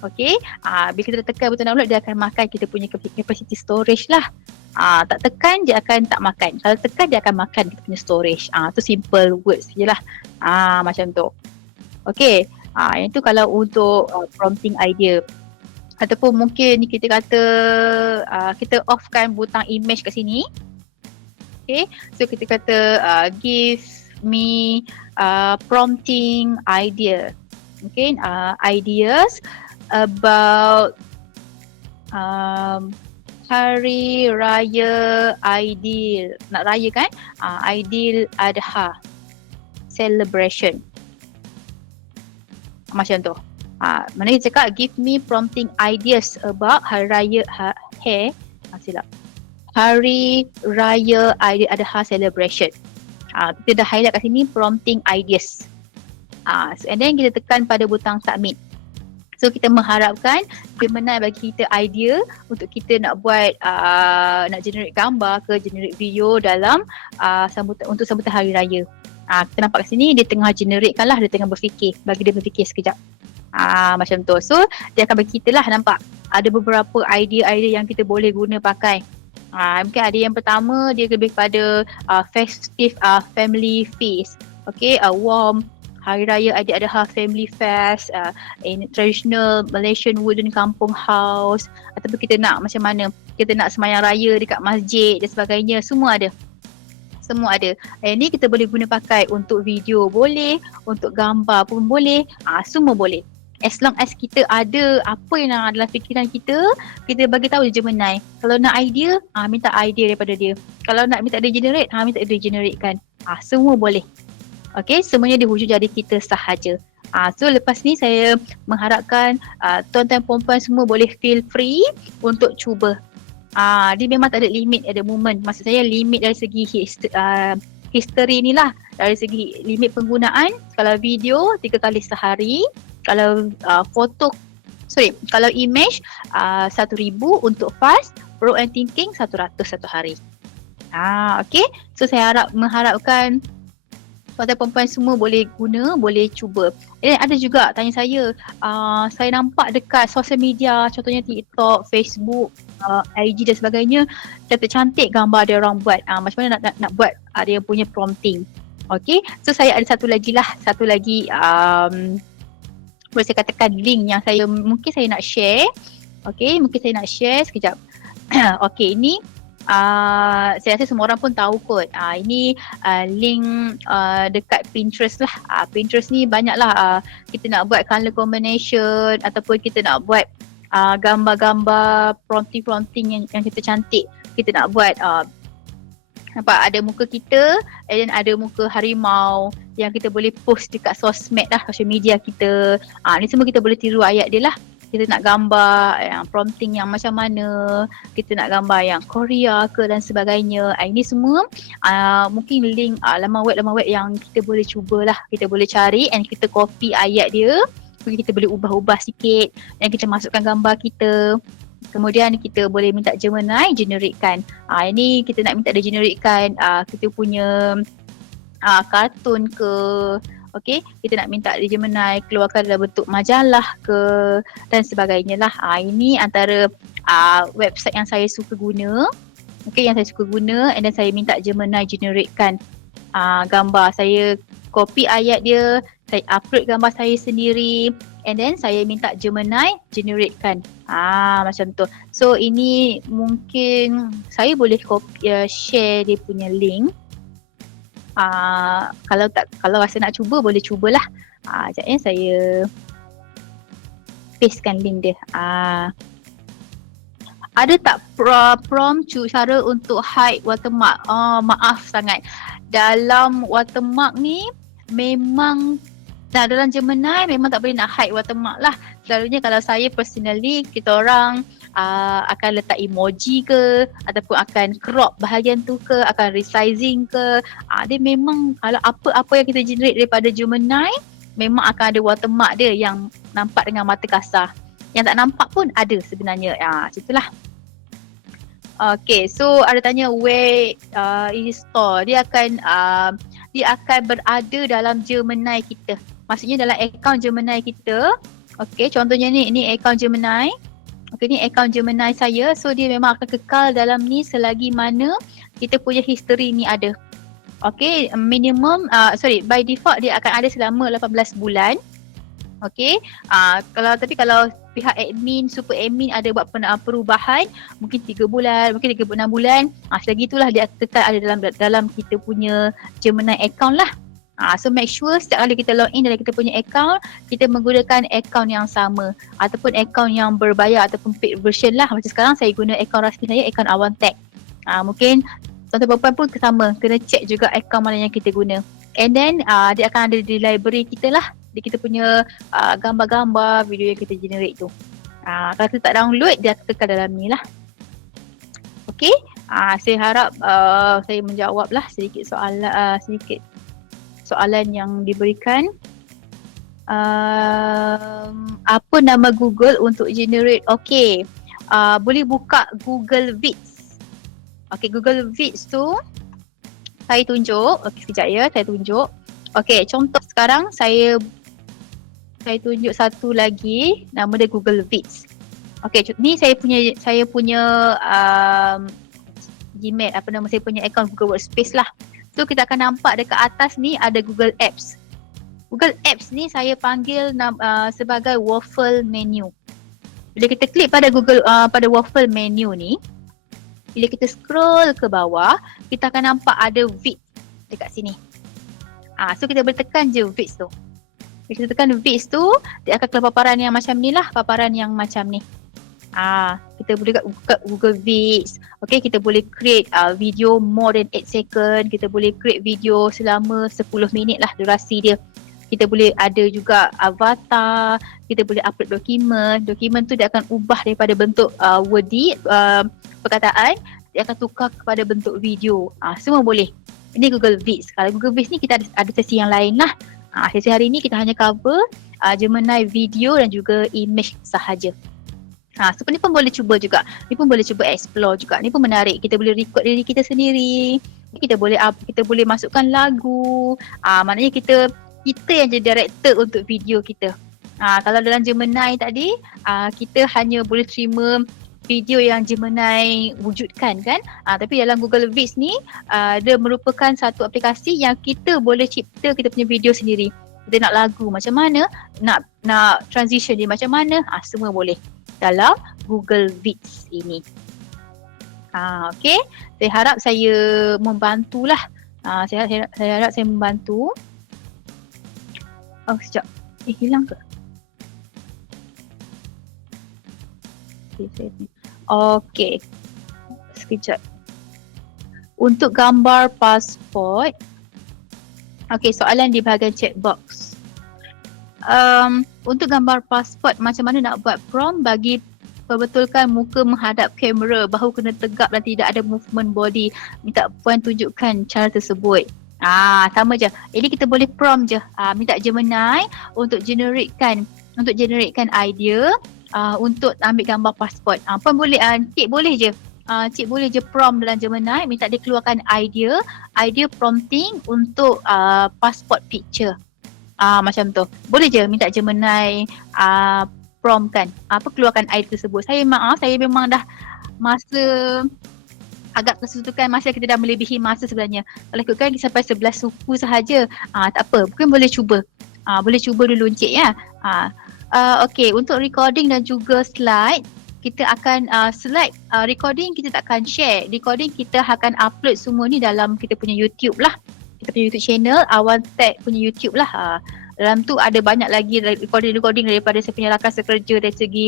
okay, bila kita tekan butang download, dia akan makan kita punya capacity storage lah. Tak tekan, dia akan tak makan. Kalau tekan, dia akan makan kita punya storage. Tu simple words je lah. Macam tu. Okay, yang tu kalau untuk prompting idea. Ataupun mungkin kita kata kita offkan butang image kat sini. Okay, so kita kata give me prompting idea. Okay, ideas about Hari Raya Aidil. Nak raya kan? Aidil Adha celebration. Macam tu. Mana kita cakap give me prompting ideas about Hari Raya silap. Hari Raya Aidil Adha celebration. Kita dah highlight kat sini prompting ideas. And then kita tekan pada butang submit. So kita mengharapkan Gemini bagi kita idea untuk kita nak buat nak generate gambar ke generate video dalam untuk sambutan Hari Raya. Kita nampak kat sini dia tengah generate kan lah, dia tengah berfikir, bagi dia berfikir sekejap. Macam tu. So dia akan bagi kita lah nampak ada beberapa idea-idea yang kita boleh guna pakai. Mungkin ada yang pertama dia lebih pada festive family feast. Okay, warm Hari Raya Aidiladha Family Fest in traditional Malaysian wooden kampung house, ataupun kita nak macam mana, kita nak sembahyang raya dekat masjid dan sebagainya, semua ada. Semua ada. Ini kita boleh guna pakai untuk video boleh, untuk gambar pun boleh, semua boleh. As long as kita ada apa yang adalah fikiran kita bagi tahu je Gemini. Kalau nak idea, minta idea daripada dia. Kalau nak minta dia generate, minta dia generatekan. Semua boleh. Okay, semuanya di hujung jari kita sahaja. So lepas ni saya mengharapkan tuan-tuan perempuan semua boleh feel free untuk cuba. Dia memang tak ada limit at the moment. Maksud saya limit dari segi history ni lah. Dari segi limit penggunaan, kalau video 3 kali sehari, kalau kalau image 1,000 untuk fast, pro and thinking 100 satu hari. Okay, so saya mengharapkan tuan-tuan perempuan semua boleh guna, boleh cuba. Dan ada juga tanya saya nampak dekat sosial media, contohnya TikTok, Facebook, IG dan sebagainya, cantik gambar dia orang buat. Macam mana nak buat dia punya prompting. Okay, so saya ada satu lagi boleh saya katakan link yang mungkin saya nak share. Okay, mungkin saya nak share sekejap. Okay, ini saya rasa semua orang pun tahu kot. Ini link dekat Pinterest lah. Pinterest ni banyak lah. Kita nak buat color combination ataupun kita nak buat gambar-gambar prompting yang kita cantik. Kita nak buat nampak ada muka kita dan ada muka harimau yang kita boleh post dekat sosmed lah, social media kita. Ni semua kita boleh tiru ayat dia lah. Kita nak gambar yang prompting yang macam mana, kita nak gambar yang Korea ke dan sebagainya. Ini semua mungkin link laman web yang kita boleh cubalah. Kita boleh cari and kita copy ayat dia. Kita boleh ubah-ubah sikit dan kita masukkan gambar kita. Kemudian kita boleh minta Gemini generatekan. Ini kita nak minta dia generatekan kita punya kartun ke. Okay, kita nak minta dia Gemini keluarkan dalam bentuk majalah ke dan sebagainya lah. Ini antara website yang saya suka guna. Okay, yang saya suka guna and then saya minta Gemini generatekan gambar. Saya copy ayat dia, saya upload gambar saya sendiri, and then saya minta Gemini generatekan. Macam tu. So ini mungkin saya boleh share dia punya link. Kalau rasa nak cuba boleh cubalah. Sekejap saya pastekan link dia. Ada tak prompt cara untuk hide watermark? Maaf sangat. Dalam watermark ni memang dalam Gemini memang tak boleh nak hide watermark lah. Selalunya kalau saya personally, kita orang akan letak emoji ke, ataupun akan crop bahagian tu ke, akan resizing ke. Dia memang kalau apa-apa yang kita generate daripada Gemini, memang akan ada watermark dia yang nampak dengan mata kasar. Yang tak nampak pun ada sebenarnya. Macam itulah. Okay, so ada tanya where is store. Dia akan berada dalam Gemini kita. Maksudnya dalam akaun Gemini kita. Okay, contohnya ni akaun Gemini. Okay, ni akaun Gemini saya. So dia memang akan kekal dalam ni selagi mana kita punya history ni ada. Okay, minimum by default dia akan ada selama 18 bulan. Okay, kalau pihak admin, super admin ada buat perubahan, mungkin 3 bulan, mungkin 36 bulan, selagi itulah dia tetap ada dalam kita punya Gemini account lah. So make sure setiap kali kita login dalam kita punya account, kita menggunakan account yang sama ataupun account yang berbayar ataupun paid version lah. Macam sekarang saya guna account rasmi saya, account Awantech. Mungkin tuan-tuan perempuan pun sama, kena check juga account mana yang kita guna. And then dia akan ada di library kita lah. Kita punya gambar-gambar, video yang kita generate tu. Kalau kita tak download, dia akan kekal dalam ni lah. Okay, saya harap saya menjawab lah sedikit soalan yang diberikan. Apa nama Google untuk generate? Okay, boleh buka Google Vids. Okay, Google Vids tu saya tunjuk. Okay, sekejap ya, saya tunjuk. Okay, contoh sekarang saya tunjuk satu lagi, nama dia Google Vids. Okay, ni saya punya Gmail, saya punya account Google Workspace lah. So kita akan nampak dekat atas ni ada Google Apps. Google Apps ni saya panggil sebagai waffle menu. Bila kita klik pada pada waffle menu ni, bila kita scroll ke bawah, kita akan nampak ada Vids dekat sini. So kita boleh tekan je Vids tu. Bila kita tekan Vids tu, dia akan keluar paparan yang macam ni lah, paparan yang macam ni. Kita boleh buka Google Vids. Okay, kita boleh create video more than 8 second. Kita boleh create video selama 10 minit lah durasi dia. Kita boleh ada juga avatar. Kita boleh upload dokumen. Dokumen tu dia akan ubah daripada bentuk wordy, perkataan. Dia akan tukar kepada bentuk video. Semua boleh. Ini Google Vids. Kalau Google Vids ni kita ada sesi yang lain lah. Sesi hari ni kita hanya cover Gemini video dan juga image sahaja. So ni pun boleh cuba juga. Ni pun boleh cuba explore juga. Ni pun menarik. Kita boleh record diri kita sendiri. Kita boleh masukkan lagu. Maknanya kita yang jadi director untuk video kita. Kalau dalam Gemini tadi, kita hanya boleh terima video yang Gemini wujudkan kan. Tapi dalam Google Vids ni, dia merupakan satu aplikasi yang kita boleh cipta kita punya video sendiri. Kita nak lagu macam mana, nak transition dia macam mana, semua boleh dalam Google Vids ini. Okay, saya harap saya membantulah. Saya harap saya membantu. Oh, sekejap. Hilang ke? Okay. Sekejap. Untuk gambar pasport. Okay, soalan di bahagian chat box. Untuk gambar pasport, macam mana nak buat prompt bagi perbetulkan muka menghadap kamera, bahu kena tegap dan tidak ada movement body. Minta puan tunjukkan cara tersebut. Sama je. Ini kita boleh prompt je. Minta Gemini untuk generatekan idea untuk ambil gambar pasport. Puan boleh, cik boleh je. Cik boleh je prompt dalam Gemini, minta dia keluarkan idea prompting untuk passport picture. Macam tu. Boleh je minta Gemini prompt kan. Keluarkan idea tersebut. Saya memang dah masa agak kesutukan masa, kita dah melebihi masa sebenarnya. Kalau ikutkan sampai 11 suku sahaja, tak apa, mungkin boleh cuba. Boleh cuba dulu Encik ya. Okay, untuk recording dan juga slide, kita akan slide recording kita tak akan share. Recording kita akan upload semua ni dalam kita punya YouTube lah. Kita punya YouTube channel, Awan Tech punya YouTube lah. Dalam tu ada banyak lagi recording daripada saya punya rakan sekerja dari segi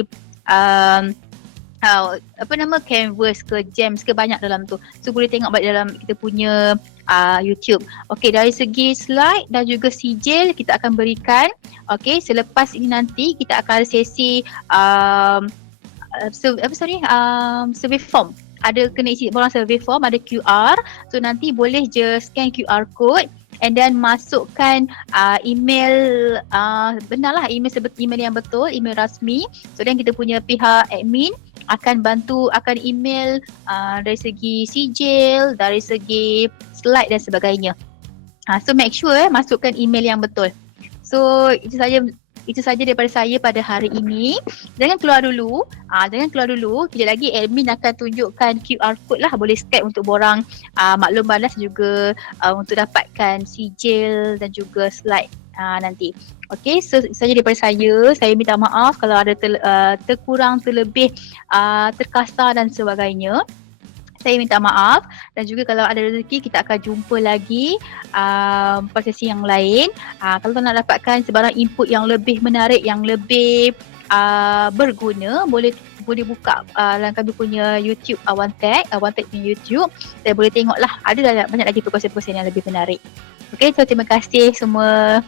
Canvas ke Jams ke, banyak dalam tu. So boleh tengok balik dalam kita punya YouTube. Okay, dari segi slide dan juga sijil kita akan berikan. Okay, selepas ini nanti kita akan sesi survey form. Ada kena isi borang survey form, ada QR. So nanti boleh je scan QR code and then masukkan email benarlah, email yang betul, email rasmi. So then kita punya pihak admin akan bantu, akan email dari segi sijil, dari segi slide dan sebagainya. So make sure masukkan email yang betul. So itu saja daripada saya pada hari ini. Jangan keluar dulu. Kejap lagi admin akan tunjukkan QR code lah, boleh scan untuk borang maklum balas juga untuk dapatkan sijil dan juga slide nanti. Okay, so saja daripada saya. Saya minta maaf kalau ada terkurang, terlebih, terkasar dan sebagainya. Saya minta maaf, dan juga kalau ada rezeki kita akan jumpa lagi pada sesi yang lain. Kalau nak dapatkan sebarang input yang lebih menarik, yang lebih berguna, boleh buka dalam kami punya YouTube Awan Tech punya YouTube. Saya boleh tengoklah, ada banyak lagi perkongsian-perkongsian yang lebih menarik. Okay, so terima kasih semua.